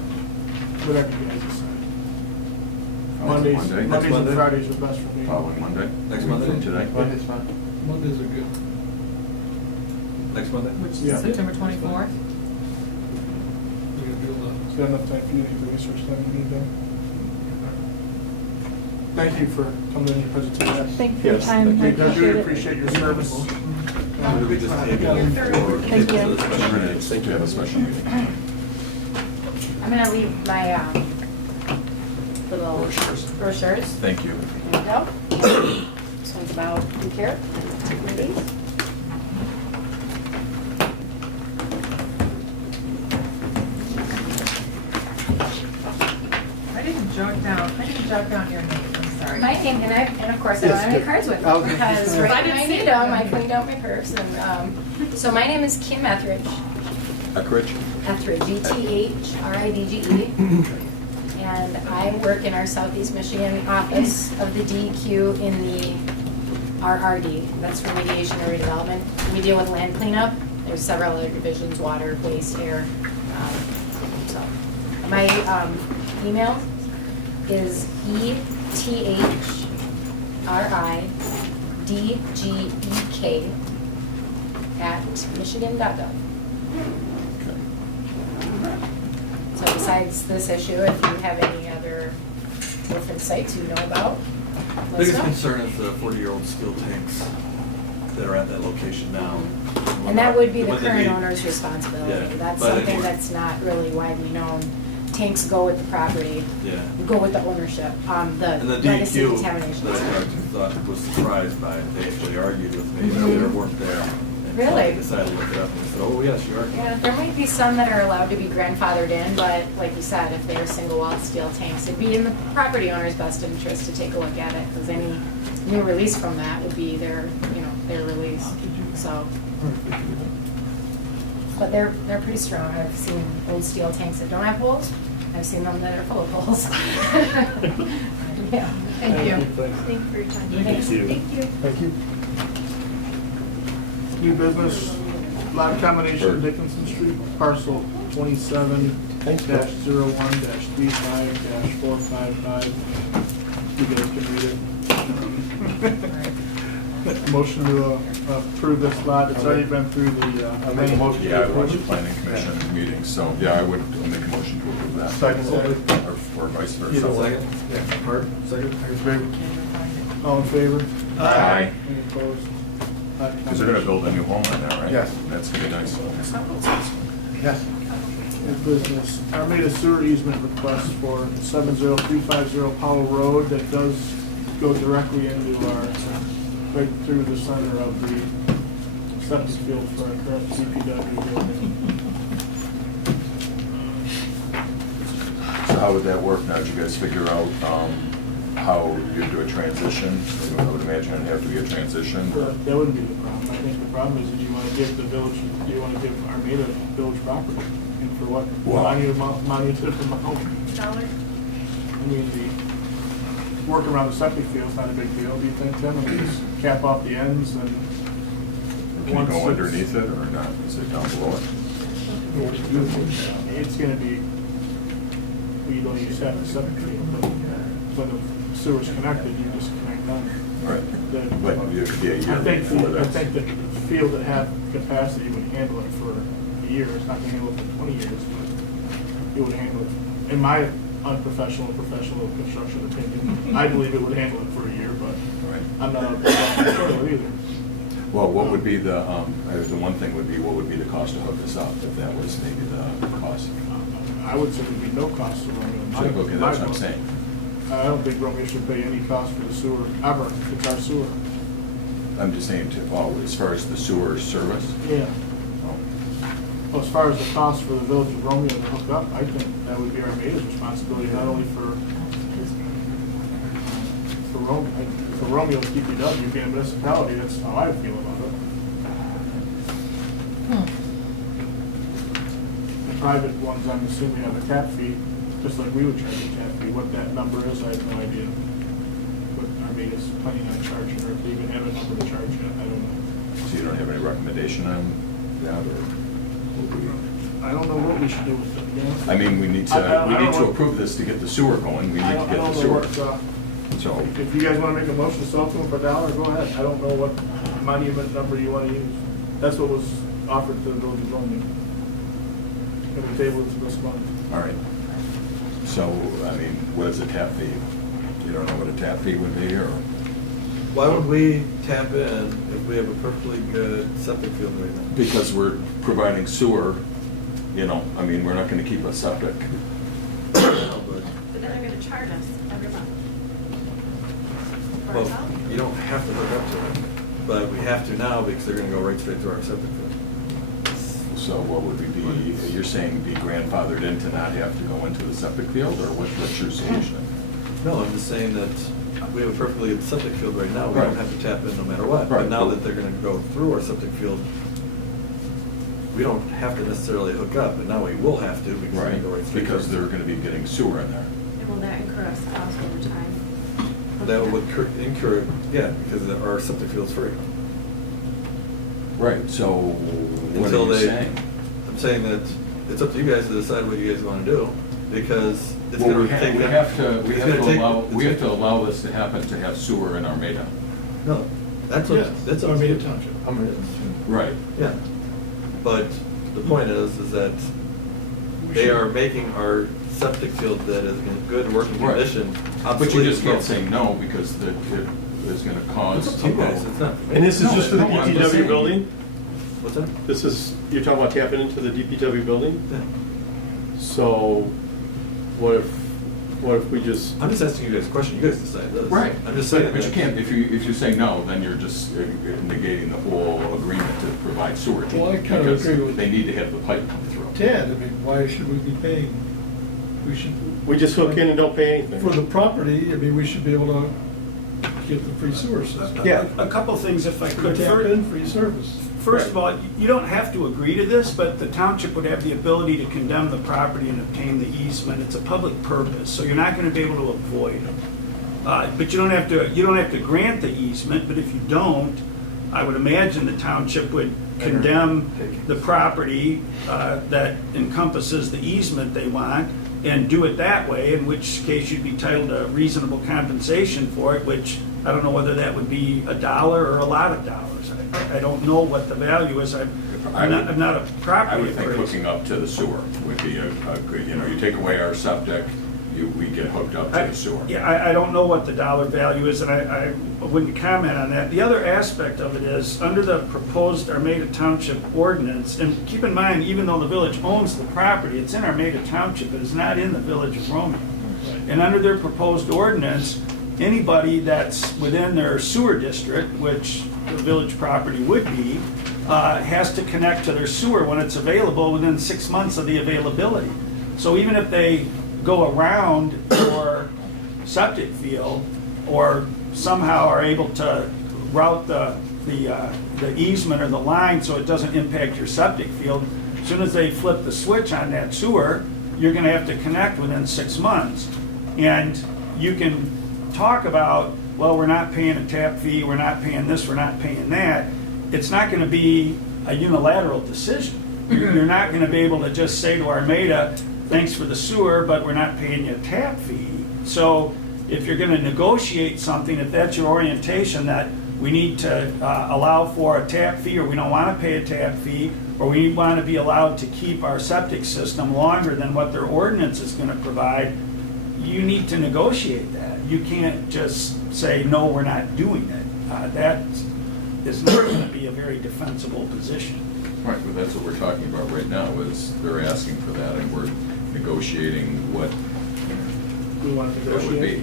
Whatever you guys decide. Monday? Mondays and Fridays are best for me. Following Monday? Next Monday? From today? Monday's fine. Mondays are good. Next Monday? Which is Yeah. September 24th? We're gonna do a lot. Is that enough time for you to get the research done you need done? Thank you for coming in your presentation. Thank you for your Yes, time. We I do appreciate it. appreciate your service. Or do we just table it for Thank you. the special We're meeting? going to have a special meeting. I'm gonna leave my little Brochures. brochures. Thank you. There you go. This one's about food care. Ladies. I didn't jot down your name, I'm sorry. My name, and of course, I don't have any cards with me, Okay. because right when I need them, I cleaned out my purse, and, so my name is Kim Etheridge. Eckridge? Etheridge, E-T-H-R-I-D-G-E. And I work in our Southeast Michigan office of the DEQ in the RRD, that's remediation or redevelopment. We deal with land cleanup, there's several other divisions, water, waste, air. So, my email is ethirdgek@michigan.gov. So besides this issue, if you have any other different sites you know about, let us Biggest know. concern is the 40-year-old steel tanks that are at that location now. And that would be the When they current need- owner's responsibility. Yeah, That's but something anyway. that's not really widely known. Tanks go with the property, Yeah. go with the ownership. And the The legacy DEQ, contamination. that I thought was surprised by, they actually argued with me, they weren't there. And so Really? I decided to look it up, and they said, oh, yes, you are. Yeah, there might be some that are allowed to be grandfathered in, but like you said, if they're single-walled steel tanks, it'd be in the property owner's best interest to take a look at it, because any new release from that would be their release, so. But they're pretty strong. I've seen old steel tanks that don't have holes. I've seen them that are full of holes. Yeah. Thank you. Thank you for your time. Thanks. Thank you. Thank you. New business, lot combination Dickinson Street, parcel 27-01-35-455. You guys can read it. Motion to approve this lot, it's already been through the. I'll make a motion. Yeah, I watched the planning commission meeting, so yeah, I would make a motion to approve that. Second. Or vice versa. Either way. Yeah. Part, second? All in favor? Aye. Any opposed? Because they're gonna build a new home on that, right? Yes. That's gonna be nice. Yes. New business, Armada sewer easement request for 70350 Powell Road that does go directly into our, right through the center of the septic field for our current DPW building. So how would that work now? Did you guys figure out how you do a transition? I would imagine it'd have to be a transition. But that wouldn't be the problem. I think the problem is that you want to give the village, you want to give Armada village property in for what? Wow. Monumental amount. Dollar? I mean, the work around the septic field's not a big deal, do you think, Tim? I mean, just cap off the ends and. Can you once go it's- underneath it or not? Is it down below it? It's gonna be, you don't use that for septic field, but when the sewer's connected, you just connect on. Right. But it could be a year I think, before I that. think the field that have capacity would handle it for a year. It's not gonna handle it for 20 years, but it would handle it. In my unprofessional, professional construction opinion, I believe it would handle it for a year, but Right. I'm not a professional either. Well, what would be the one thing would be, what would be the cost to hook this up, if that was maybe the cost? I would say there'd be no cost to Romeo. So, okay, that's what I'm saying. I don't think Romeo should pay any cost for the sewer, ever. It's our sewer. I'm just saying, as far as the sewer service? Yeah. Well, as far as the cost for the Village of Romeo to hook up, I think that would be our mayor's responsibility, not only for Romeo DPW being a municipality. That's how I feel about it. The private ones, I'm assuming, have a tap fee, just like we would charge a tap fee. What that number is, I have no idea. What our mayor's planning on charging, or if they even have a number to charge yet, I don't know. So you don't have any recommendation on that, or? I don't know what we should do with it, yeah. I mean, we need I don't to know. approve this to get the sewer going, we need to I get don't the know sewer. what, So, if you guys wanna make a motion to sell to them for $1, go ahead. I don't know what monument number you wanna use. That's what was offered to the Village of Romeo. And we tabled it to this month. all right. So, I mean, what is a tap fee? You don't know what a tap fee would be, or? Why would we tap in if we have a perfectly good septic field right now? Because we're providing sewer, you know, I mean, we're not gonna keep a septic. But But then they're gonna charge us every month. For Well, ourselves? you don't have to hook up to it, but we have to now because they're gonna go right straight to our septic field. So what would we be, you're saying be grandfathered in to not have to go into the septic field, or what's your solution? No, I'm just saying that we have a perfectly good septic field right now, we don't Right. have to tap in no matter what. Right. But now that they're gonna go through our septic field, we don't have to necessarily hook up, but now we will have to because we're Right, gonna go right straight. to because our- they're gonna be getting sewer in there. And will that incur us cost over time? That would incur, yeah, because our septic field's free. Right, so what Until are you they- saying? I'm saying that it's up to you guys to decide what you guys wanna do, because it's Well, gonna we take. have it's gonna take- it's gonna- allow this to happen, to have sewer in Armada. No, that's what, that's Armada Township. Right. Yeah, but the point is that they are making our septic field that is in good working Right. condition But you just can't obsolete. say no, because it is gonna cause. It's up to you guys, it's not. And this is No, just for the no, I'm just DPW saying. building? What's that? This is, you're talking about tapping into the DPW building? Yeah. So what if we just, I'm just asking you guys a question, you guys decide this. Right. I'm just saying. But you that- can't, if you say no, then you're just negating the whole agreement to provide sewer. Well, I kinda because agree with- They need to have the pipe come through. Ted, I mean, why should we be paying? We should. we just hook in and don't pay anything? For the property, I mean, we should be able to get the free sewer system. Yeah. A couple things if I Free could. tap in, free service. First of all, you don't have to agree to this, but the township would have the ability to condemn the property and obtain the easement. It's a public purpose, so you're not gonna be able to avoid it. But you don't have to grant the easement, but if you don't, I would imagine the township would condemn the property that encompasses the easement they want and do it that way, in which case you'd be entitled to reasonable compensation for it, which I don't know whether that would be $1 or a lot of dollars. I don't know what the value is. I'm not a I property would think appraiser. hooking up to the sewer would be a good, you take away our septic, we get hooked up to the sewer. Yeah, I don't know what the dollar value is, and I wouldn't comment on that. The other aspect of it is, under the proposed Armada Township ordinance, and keep in mind, even though the village owns the property, it's in Armada Township, it is not in the Village of Romeo. And under their proposed ordinance, anybody that's within their sewer district, which the village property would be, has to connect to their sewer when it's available within 6 months of the availability. So even if they go around your septic field or somehow are able to route the easement or the line so it doesn't impact your septic field, As soon as they flip the switch on that sewer, you're gonna have to connect within 6 months. And you can talk about, well, we're not paying a tap fee, we're not paying this, we're not paying that. It's not gonna be a unilateral decision. You're not gonna be able to just say to Armada, thanks for the sewer, but we're not paying you a tap fee. So if you're gonna negotiate something, if that's your orientation, that we need to allow for a tap fee, or we don't wanna pay a tap fee, or we wanna be allowed to keep our septic system longer than what their ordinance is gonna provide, you need to negotiate that. You can't just say, no, we're not doing it. That is not gonna be a very defensible position. Right, but that's what we're talking about right now, is they're asking for that, and we're negotiating what We want to that would be. negotiate.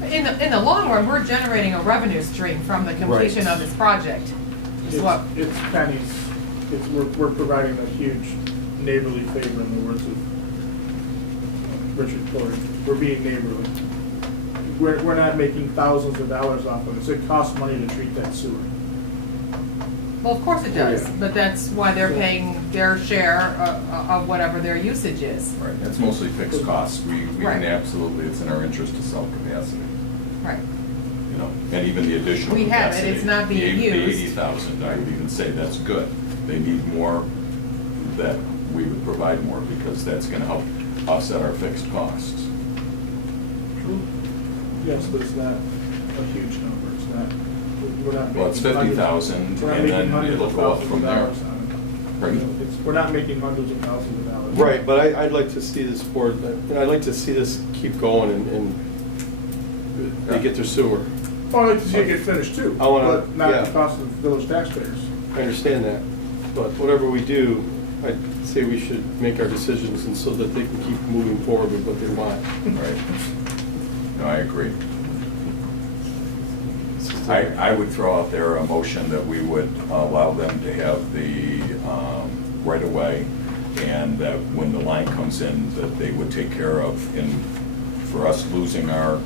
I mean, In the long run, we're generating a revenue stream from the completion Right. of this project. Is what, It's pennies. We're providing a huge neighborly favor, in the words of Richard Corey. We're being neighborly. We're not making thousands of dollars off of this. It costs money to treat that sewer. well, of course it does, Yeah. but that's why they're paying their share of whatever their usage is. right, that's mostly fixed costs. We Right. can absolutely, it's in our interest to sell capacity, Right. you know, and even the additional We have it, capacity. it's not being the used. 80,000, I would even say that's good. They need more, that we would provide more, because that's gonna help offset our fixed costs. True. Yes, but it's not a huge number. It's not, we're not making. Well, it's 50,000, We're not and making then hundreds it'll of go up thousands from of there. dollars on it. Pardon? We're not making hundreds of thousands of dollars. Right, but I'd like to see this board, I'd like to see this keep going and they get their sewer. Oh, I'd like to see it get finished too. I wanna- But not at yeah. the cost of village taxpayers. I understand that, but whatever we do, I'd say we should make our decisions and so that they can keep moving forward with what they want. Right. No, I agree. I would throw out there a motion that we would allow them to have the right of way, and that when the line comes in, that they would take care of, in, for us losing our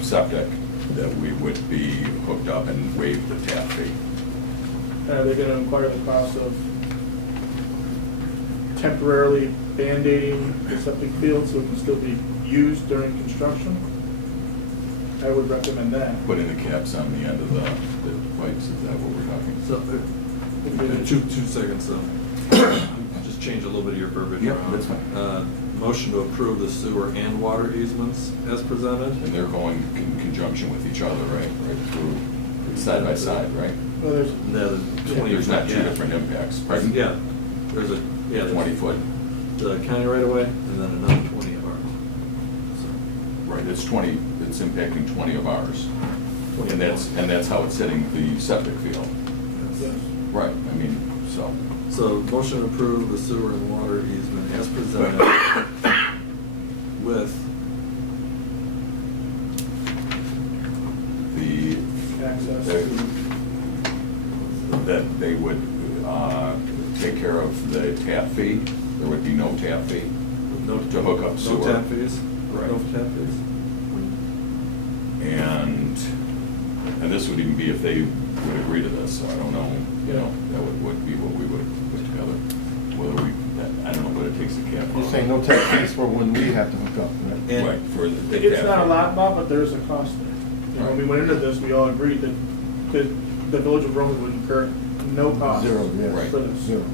septic, that we would be hooked up and waive the tap fee. Are they gonna inquire the cost of temporarily band-aiding the septic field so it can still be used during construction? I would recommend that. Putting the caps on the end of the pipes, is that what we're talking? So, two seconds though. Just change a little bit of your verbiage Yep, around. that's fine. Motion to approve the sewer and water easements as presented. And they're going in conjunction with each other, right? Right through, side by side, right? Well, there's, No, the 20. There's not two yeah. different impacts, pardon? Yeah, there's a, yeah, 20 foot, the county right away, and then another 20 of ours. right, it's 20, it's impacting 20 of ours. And that's how it's hitting the septic field. yes. Right, I mean, so, So, motion to approve the sewer and water easement as presented with the, Access the- to, that they would take care of the tap fee, there would be no tap fee no, to hook up sewer. no tap fees? Right. No tap fees? And this would even be if they would agree to this, so I don't know, you know, that would be what we would put together. Whether we, I don't know what it takes to cap. You're saying no tax fees for when we have to hook up, right? And- Right, for the tap. it's not a lot, Bob, but there is a cost there. You know, when we went into this, we all agreed that the Village of Rome would incur no cost Zero, yeah. Right. for this. Zero.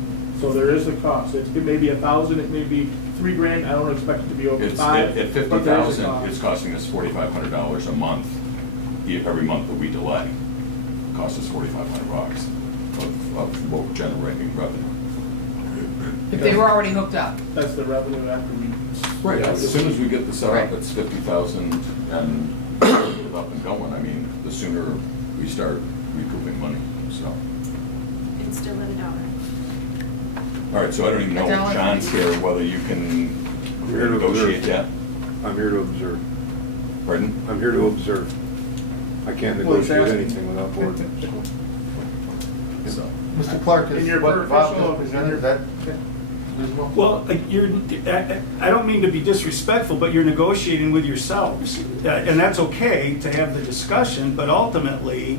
So there is a cost. It may be $1,000, it may be $3,000. I don't expect it to be over It's, $5,000. at but there is a 50,000, cost. it's costing us $4,500 a month, every month that we delay. It costs us $4,500 of what we're generating revenue. If they were already hooked up. That's the revenue after we. Right, as soon as we get the setup, Right. it's 50,000 and get it up and going. I mean, the sooner we start recouping money, so. It's still at $1. All right, so I don't even know if $1. John's here, whether you can Here to negotiate observe. that. I'm here to observe. Pardon? I'm here to observe. I can't Well, it's negotiate asking. anything without board. So, Mr. Clark, In is your what Bob official- just presented, is that reasonable? Well, I don't mean to be disrespectful, but you're negotiating with yourselves. And that's okay to have the discussion, but ultimately,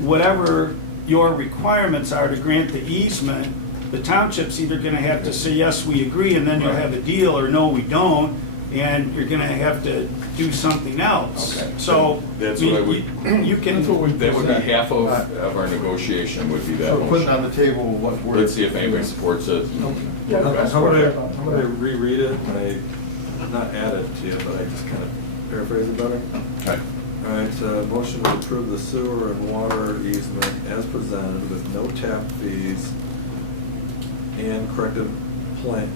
whatever your requirements are to grant the easement, the township's either gonna have to say, yes, we agree, and then you'll have a deal, or no, we don't, and you're gonna have to do something else. Okay. So, That's I mean, what I would- you can. That would be half of our negotiation would be that So putting on motion. the table what we're. Let's see if anybody supports it. How about I reread it, and I, not add it to you, but I just kind of paraphrase it better? Okay. All right, motion to approve the sewer and water easement as presented with no tap fees and corrective plan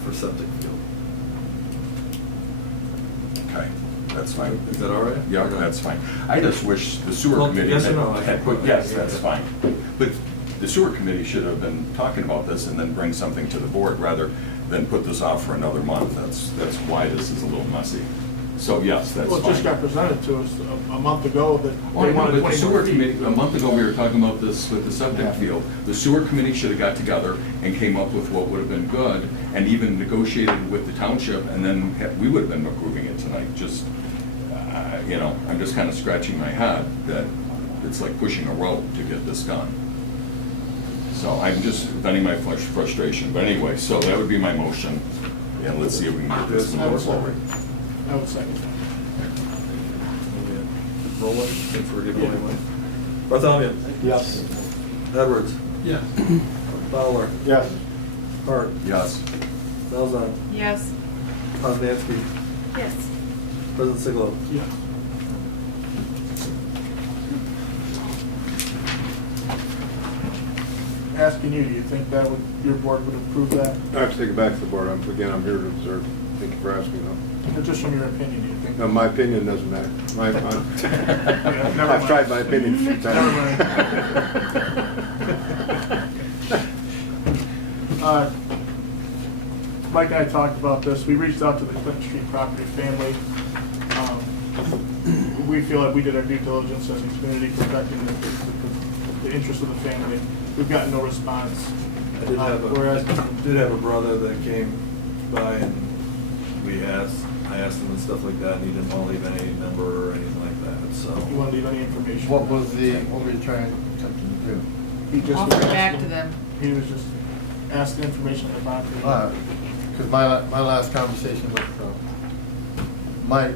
for septic field. Okay, that's fine. Is that all right? Yeah, that's fine. I just wish the sewer Well, committee yes or no? had put, yes, that's fine. But the sewer committee should have been talking about this and then bring something to the board rather than put this off for another month. That's why this is a little messy. So yes, that's Well, it just got fine. presented to us a month ago that Oh, they no, wanted but the 20 sewer more feet. committee, a month ago, we were talking about this with the septic field. The sewer committee should have got together and came up with what would have been good and even negotiated with the township, and then we would have been approving it tonight. Just, you know, I'm just kind of scratching my head that it's like pushing a rope to get this done. So I'm just venting my frustration. But anyway, so that would be my motion, and let's see if we can get this moving forward. I would second that. Roland, since we're giving away money. Bartholomew. Yes. Edwards. Yes. Fowler. Yes. Hart. Yes. Malzahn. Yes. Poznanski. Yes. President Siglo. Yes. Asking you, do you think that would, your board would approve that? I have to take it back to the board. Again, I'm here to observe. Thank you for asking, though. Or just from your opinion, do you think? No, my opinion doesn't matter. Yeah, never I've mind. tried my opinion a few Never mind. Mike and I talked about this. We reached out to the Clinton Street property family. We feel like we did our due diligence as a community protecting the interest of the family. We've gotten no response. I did Whereas, have a brother that came by and I asked him and stuff like that, and he didn't want to leave any number or anything like that, so. you want to leave any information? What were you trying, attempting to do? He just Offer was it back asking- to them. He was just asking information about the. Because my last conversation with Mike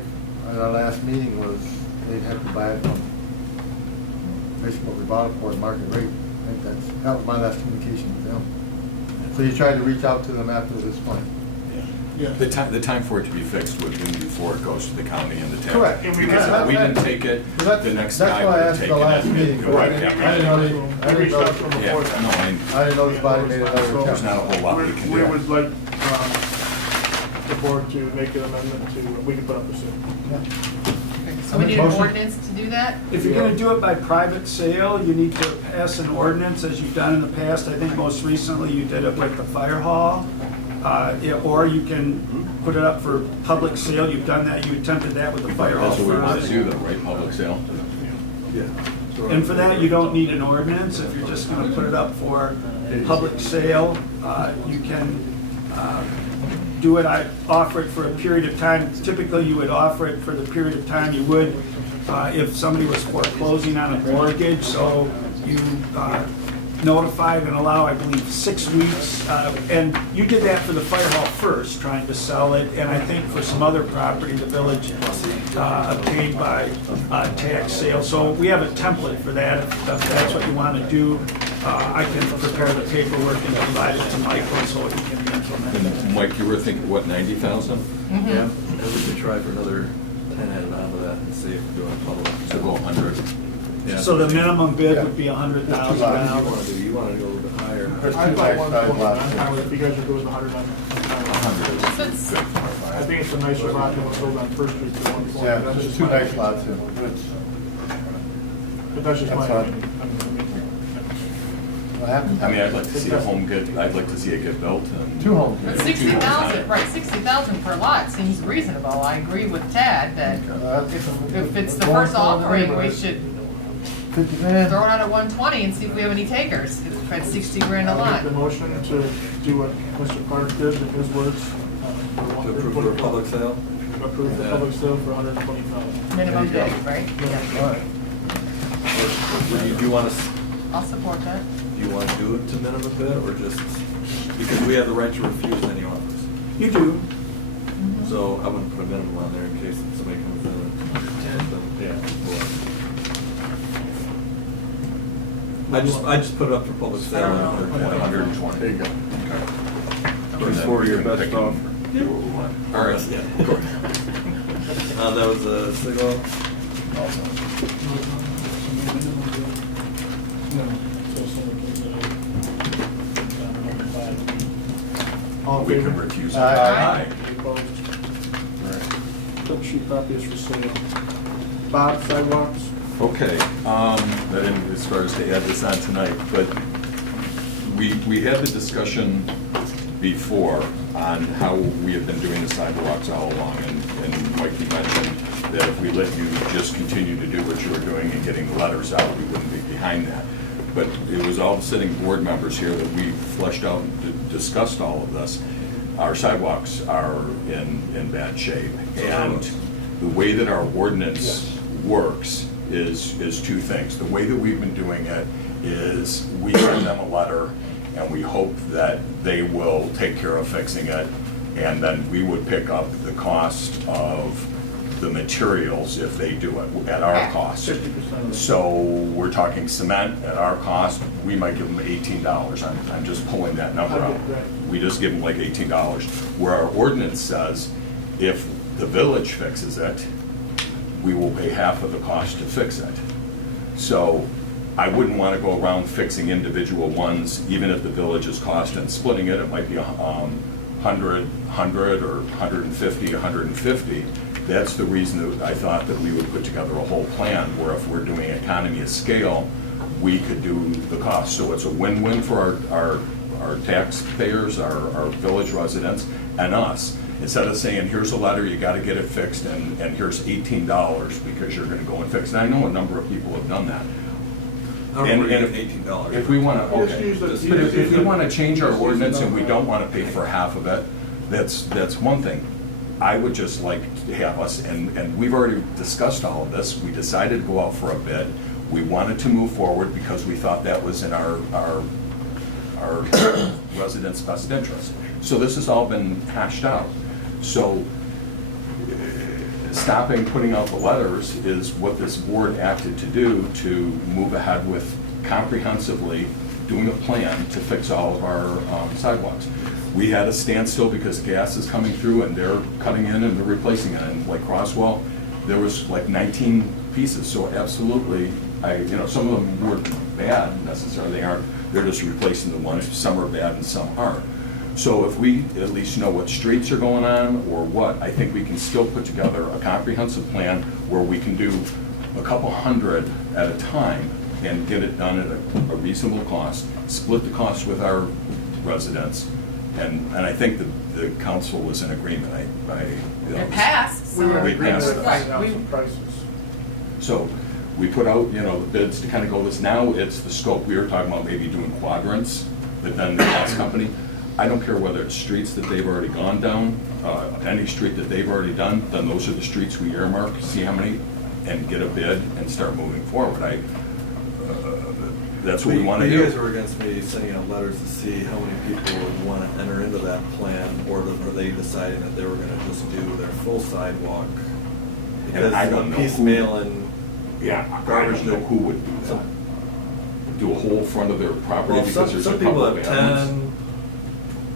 at our last meeting was they'd have to buy it from basically what we bought it for at market rate. I think that was my last communication with them. So you tried to reach out to them after this point? Yeah. The time for it to be fixed would be before it goes to the county and the town. Correct. Because if we didn't take it, the next guy would have taken it. That's why I asked the last meeting. Right, I yeah. didn't know, I didn't know. From Yeah, before no, that. I didn't know this body made another So, There's not a attempt. whole lot we can do. We would like the board to make an amendment to, we can put up a sale. So we need an Motion? ordinance to do that? If you're gonna do it by private sale, you need to pass an ordinance, as you've done in the past. I think most recently you did it with the fire hall. Or you can put it up for public sale. You've done that, you attempted that with the fire hall. That's what we want to first. do, though, right, public sale? Yeah. And for that, you don't need an ordinance. If you're just gonna put it up for public sale, you can do it, I offer it for a period of time. Typically, you would offer it for the period of time you would if somebody was foreclosing on a mortgage, so you notified and allow, I believe, 6 weeks. And you did that for the fire hall first, trying to sell it, and I think for some other property, the village obtained by tax sale. So we have a template for that, if that's what you want to do. I can prepare the paperwork and provide it to Michael so he can be implemented. And Mike, you were thinking, what, 90,000? Yeah, and we could try for another 10 added on to that and see if we're doing public. So go 100. Yeah. So the minimum bid would be $100,000. You want to go a little bit higher. There's I two thought nice 120, size I'm fine with it. If you guys are good with 100, I'm fine with it. So it's- I think it's a nicer lot than what's sold on First Street to 120. Yeah, That's there's just two my nice opinion. lots here. But that's just my That's fine. opinion. What happened? I mean, I'd like to see a home I'd like to see it get built and. Two homes. But 60,000, right, 60,000 per lot seems reasonable. I agree with Tad that if it's the first offering, we should 50 grand. throw it out at 120 and see if we have any takers. If it's 60 grand a I'll lot. make the motion to do what Mr. Clark did in his words. To approve for a public sale? Approve the public sale for 120,000. Minimum bid, right? All right. Or do you want to I'll support that. Do you want to do it to minimum bid, or just, because we have the right to refuse any offers? You do. So I wouldn't put a minimum on there in case somebody comes in and. I just put it up for public sale. I don't know. At 120. There you go. Okay. It's for your best Pick offer. do what we want. All right, yeah, of course. That was a signal. Also. No, so someone can, all in We can favor? refuse. Aye. Any opposed? Tip sheet copy is for sale. Bob, sidewalks? Okay, I didn't, as far as to add this on tonight, but we had the discussion before on how we have been doing the sidewalks all along, and Mike, you mentioned that if we let you just continue to do what you were doing and getting the letters out, we wouldn't be behind that. But it was all the sitting board members here that we fleshed out and discussed all of this. Our sidewalks are in bad shape, and the way that our ordinance works is two things. The way that we've been doing it is we send them a letter and we hope that they will take care of fixing it, and then we would pick up the cost of the materials if they do it at our cost. 50%. So we're talking cement at our cost, we might give them $18. I'm just pulling that number out. Right. We just give them like $18. Where our ordinance says, if the village fixes it, we will pay half of the cost to fix it. So I wouldn't want to go around fixing individual ones, even if the village's cost, and splitting it, it might be 100 or 150, 150. That's the reason that I thought that we would put together a whole plan where if we're doing economy of scale, we could do the cost. So it's a win-win for our taxpayers, our village residents, and us. Instead of saying, here's a letter, you gotta get it fixed, and here's $18 because you're gonna go and fix it. And I know a number of people have done that. I don't And agree with $18. If we wanna, Just okay, use the- but if we wanna change our just use the ordinance and we number. don't wanna pay for half of it, that's one thing. I would just like to have us, and we've already discussed all of this, we decided to go out for a bid. We wanted to move forward because we thought that was in our residents' best interest. So this has all been hashed out. So stopping putting out the letters is what this board acted to do to move ahead with comprehensively doing a plan to fix all of our sidewalks. We had a standstill because gas is coming through and they're cutting in and they're replacing it. And like Crosswell, there was like 19 pieces. So absolutely, some of them weren't bad necessarily. They aren't. They're just replacing the ones. Some are bad and some aren't. So if we at least know what streets are going on or what, I think we can still put together a comprehensive plan where we can do a couple hundred at a time and get it done at a reasonable cost, split the cost with our residents. And I think the council was in agreement. It passed, We were in so. We agreement passed to that. find out some prices. So we put out, the bids to kind of go this. Now it's the scope. We were talking about maybe doing quadrants, but then the gas company, I don't care whether it's streets that they've already gone down, any street that they've already done, then those are the streets we earmark, see how many, and get a bid and start moving forward. That's what we want to do. You guys were against me sending out letters to see how many people would want to enter into that plan, or are they deciding that they were going to just do their full sidewalk? And I don't know who- Piecemeal and Yeah, I don't know who would do that. Do a whole front of their property well, because there's a some people couple of have animals. 10,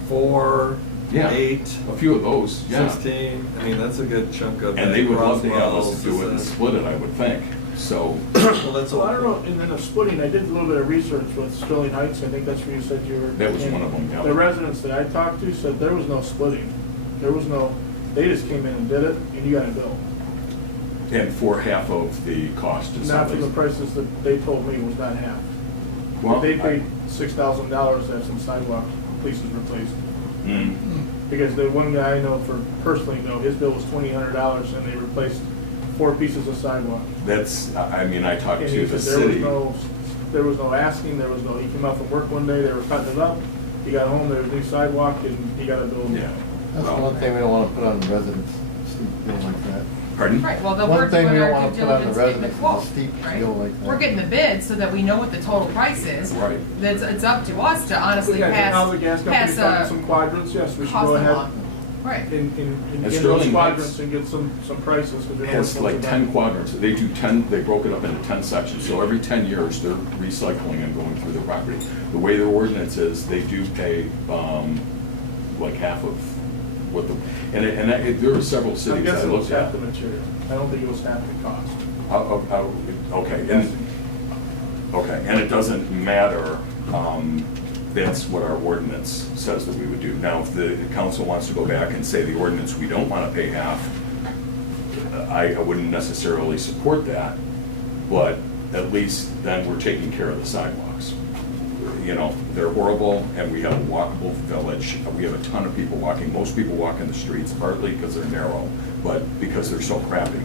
4, Yeah. 8, A few of those, yeah. 16. I mean, that's a good chunk of. And they would love to have Roswell's, us do it and split it, I would think. So, Well, that's So all. I don't know, and then the splitting, I did a little bit of research with Sterling Heights, I think that's where you said you were. That was one of them, yeah. The residents that I talked to said there was no splitting. They just came in and did it, and you got a bill. and for half of the cost of Not for the something. prices that they told me was not half. Well, They paid $6,000 to have some sidewalk pieces replaced. Mm. Because the one guy I know personally, his bill was $2,800 and they replaced 4 pieces of sidewalk. That's, I talked And to he the said city. there was no asking, he came out from work one day, they were cutting it up. He got home, there was new sidewalk and he got a bill. Yeah. That's Well, one thing we don't want to put on the residents, something like that. Pardon? Right, well, then One we're thing doing we don't our wanna due put on the diligence, getting the residents is a quote, steep right? bill like that. We're getting the bid so that we know what the total price is. Right. It's up to us to honestly Yeah, pass, now the gas company's done pass some quadrants, yes, we should cost go ahead along. Right. and And get those Sterling quadrants Heights and get some prices. 'cause It they're has worth like most of 10 that. quadrants. They do 10, they broke it up into 10 sections. So every 10 years, they're recycling and going through the property. The way their ordinance is, they do pay like half of what the, there are several I'm cities I guessing it was looked at. half the material. I don't think it was half the cost. Okay, and it doesn't matter, that's what our ordinance says that we would do. Now, if the council wants to go back and say the ordinance, we don't want to pay half, I wouldn't necessarily support that, but at least then we're taking care of the sidewalks. You know, they're horrible, and we have a walkable village. We have a ton of people walking. Most people walk in the streets, partly because they're narrow, but because they're so crappy,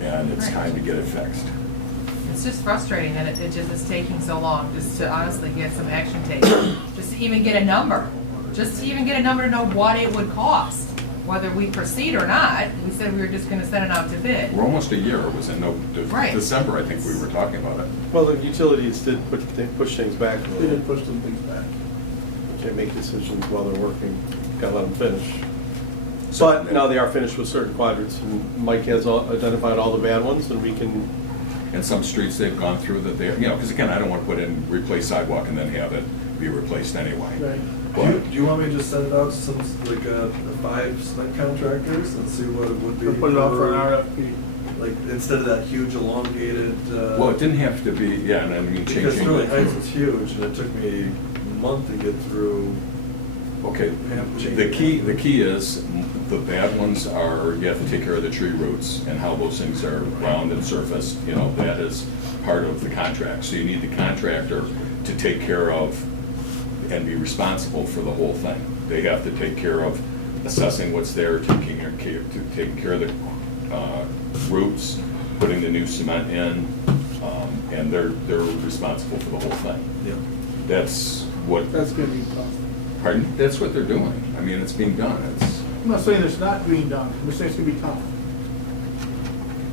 and it's Right. time to get it fixed. It's just frustrating that it just is taking so long, just to honestly get some action taken, just to even get a number. Just to even get a number to know what it would cost, whether we proceed or not. We said we were just gonna send it out to bid. We're almost a year. It was in Right. December, I think we were talking about it. Well, the utilities did push things back a They little. did push some things back. Can't make decisions while they're working, gotta let them finish. But now they are finished with certain quadrants, and Mike has identified all the bad ones, and we can, And some streets they've gone through that they're, because again, I don't want to put in, replace sidewalk and then have it be replaced anyway. Right. But Do you want me to just send it out to some, like, 5 cement contractors and see what it would be? Or put it out for an per- RFP. Like, instead of that huge elongated, Well, it didn't have to be, yeah, and I mean, because changing. Sterling Heights is huge, and it took me a month to get through. Okay, the key is, the bad ones are, you have to take care of the tree roots and how those things are ground and surfaced, that is part of the contract. So you need the contractor to take care of and be responsible for the whole thing. They have to take care of assessing what's there, taking care of the roots, putting the new cement in, and they're responsible for the whole thing. Yeah. That's what, That's gonna be tough. pardon? That's what they're doing. I mean, it's being done. It's I'm not saying it's not being done. I'm just saying it's gonna be tough.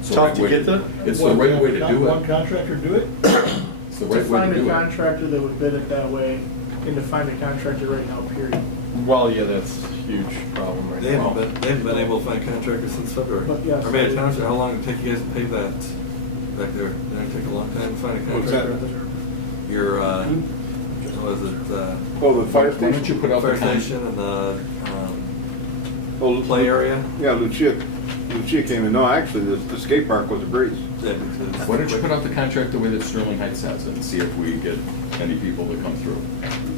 the Tough right to way- get to? It's the right way to do One it. contractor do it? It's the To right way find to a do it. contractor that would bid it that way, and to find a contractor right now, period. well, yeah, that's a huge problem right They now. haven't been able to find contractors since February. But yes. Or maybe a contractor, how long did it take you guys to pave that back there? Did it take a long time to find a What's that? contractor? Your, what was it, Oh, the fire Why don't you station? put out the fire con- station and the, Oh, play area? Yeah, Lucia came in. No, actually, the skate park was a breeze. Yeah, because- Why don't you put out the contract the way that Sterling Heights has it and see if we get any people to come through?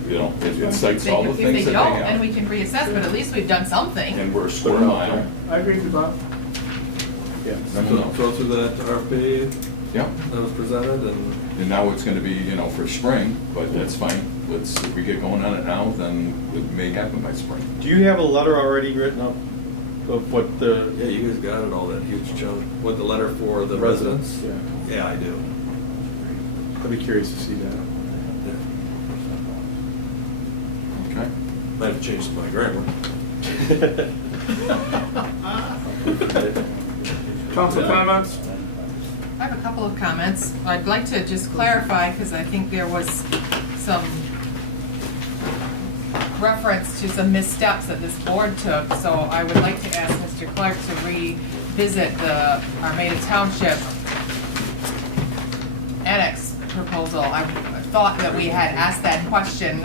It cites all the If things they that don't, they then we have. can reassess, but at least we've done something. And we're a square mile. I agree with Bob. Yeah. No, no, So no. go through that RFP Yeah, that was presented and. and now it's gonna be, for spring, but that's fine. If we get going on it now, then it may happen by spring. Do you have a letter already written up of what the? Yeah, you guys got it, all that huge chunk, with the letter for the residents? Yeah. Yeah, I do. I'd be curious to see that. Okay? Might have changed my grammar. Council comments? I have a couple of comments. I'd like to just clarify, because I think there was some reference to some missteps that this board took, so I would like to ask Mr. Clark to revisit the Armada Township annex proposal. I thought that we had asked that question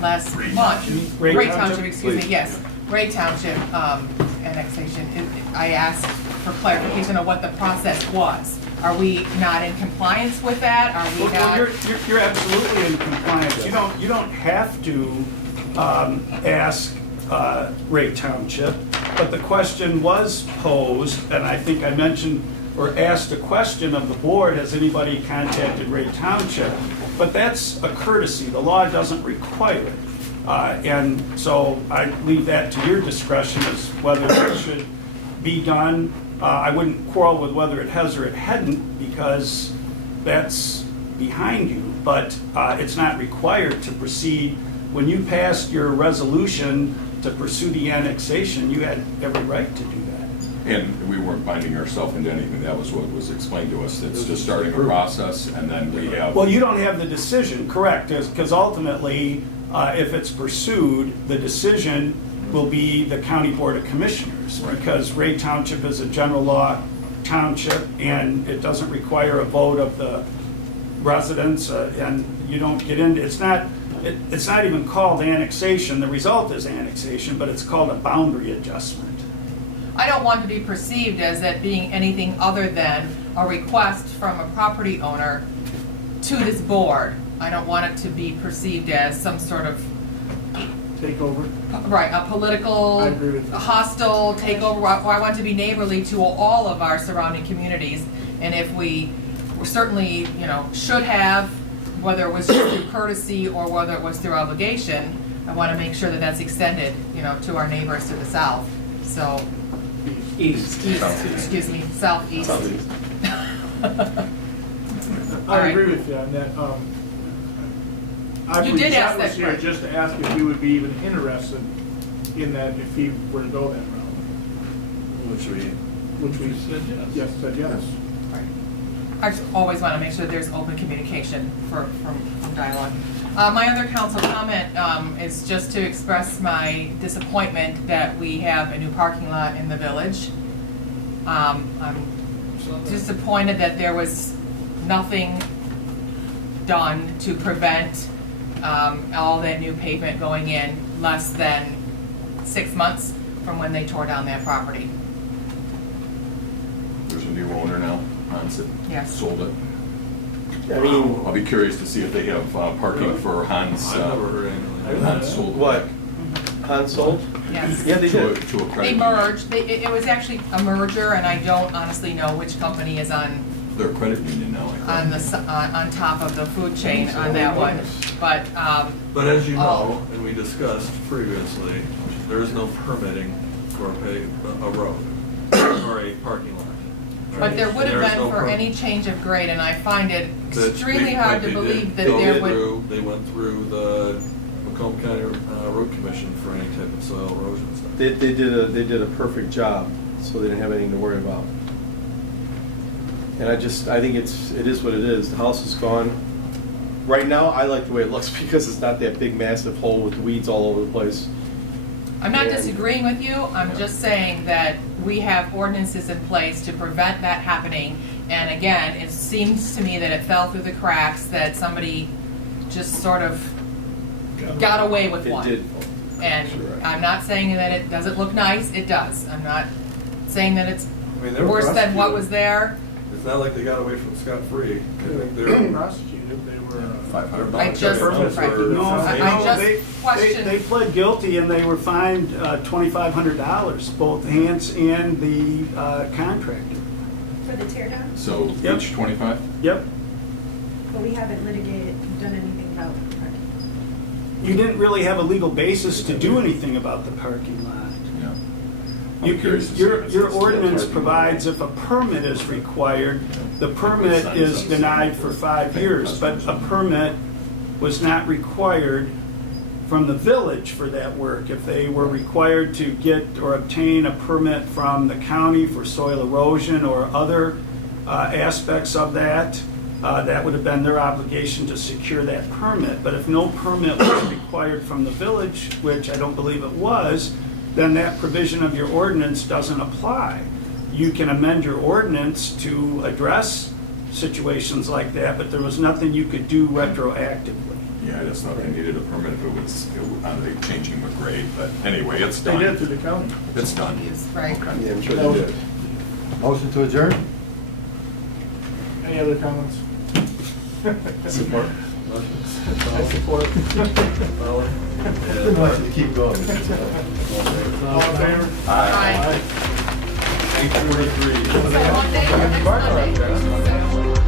last month. Ray Ray Township? Township, excuse me, Please. yes. Ray Township annexation. I asked for clarification of what the process was. Are we not in compliance with that? Are we Well, not? you're absolutely in compliance. You don't have to ask Ray Township, but the question was posed, and I think I mentioned or asked a question of the board, has anybody contacted Ray Township? But that's a courtesy. The law doesn't require it. And so I leave that to your discretion as whether it should be done. I wouldn't quarrel with whether it has or it hadn't, because that's behind you, but it's not required to proceed. When you passed your resolution to pursue the annexation, you had every right to do that. And we weren't binding ourselves into anything. That was what was explained to us. It's just starting a process, and then we have. Well, you don't have the decision, correct, because ultimately, if it's pursued, the decision will be the County Board of Commissioners, Right. because Ray Township is a general law township, and it doesn't require a vote of the residents, and you don't get into, it's not even called annexation. The result is annexation, but it's called a boundary adjustment. I don't want to be perceived as that being anything other than a request from a property owner to this board. I don't want it to be perceived as some sort of, Takeover. right, a political, I agree with you. hostile takeover. I want to be neighborly to all of our surrounding communities. And if we certainly, should have, whether it was just through courtesy or whether it was through obligation, I want to make sure that that's extended, to our neighbors to the south. So, East. excuse me, southeast. I agree with you on that. I You believe did ask Chad was that here question. just to ask if he would be even interested in that if he were to go that route. Which we said yes. Yes, said yes. Right. I just always want to make sure there's open communication from dialogue. My other council comment is just to express my disappointment that we have a new parking lot in the village. I'm disappointed that there was nothing done to prevent all that new pavement going in less than 6 months from when they tore down that property. There's a new owner now. Hans Yes. sold it. I mean, I'll be curious to see if they have parking for Hans. I've never heard anything like Hans that. sold. what? Han sold? Yes. Yeah, they To a did. credit They union. merged. It was actually a merger, and I don't honestly know which company is on They're a credit union now, I think. on top of the food chain on that one. But But as you Oh. know, and we discussed previously, there is no permitting for a road or a parking lot. but there would have There's been no for permit. any change of grade, and I find it That extremely they- hard but to they did- believe that they there did would. They went through the Macomb County Road Commission for any type of soil erosion stuff. They did a perfect job, so they didn't have anything to worry about. And I think it is what it is. The house is gone. Right now, I like the way it looks because it's not that big massive hole with weeds all over the place. I'm not And- disagreeing with you. I'm just saying that we have ordinances in place to prevent that happening. And again, it seems to me that it fell through the cracks, that somebody just sort of got away with It one. did. And Sure. I'm not saying that it doesn't look nice, it does. I'm not saying that it's I mean, they were worse than what prosecuted. was there. It's not like they got away from scot-free. I think They they're were prosecuted, they were. $500. I just, Permits right. for- No, I no, just they questioned, pled guilty and they were fined $2,500, both Hans and the contractor. For the tear down, So Yep. each 25? Yep. but we haven't done anything about the parking. You didn't really have a legal basis to do anything about the parking lot. Yeah. You I'm curious could, to see your if it's still ordinance parking. provides if a permit is required, the permit is denied for 5 years, but a permit was not required from the village for that work. If they were required to get or obtain a permit from the county for soil erosion or other aspects of that, that would have been their obligation to secure that permit. But if no permit was required from the village, which I don't believe it was, then that provision of your ordinance doesn't apply. You can amend your ordinance to address situations like that, but there was nothing you could do retroactively. Yeah, I just thought they needed a permit if it was changing the grade, but anyway, it's They done. did through the county. It's done. right. Okay. Yeah, I'm sure they did. Motion to adjourn? Any other comments? support. I support. Fowler? Didn't want you to keep going. All in favor? Aye. 8:43. So Monday or next Monday?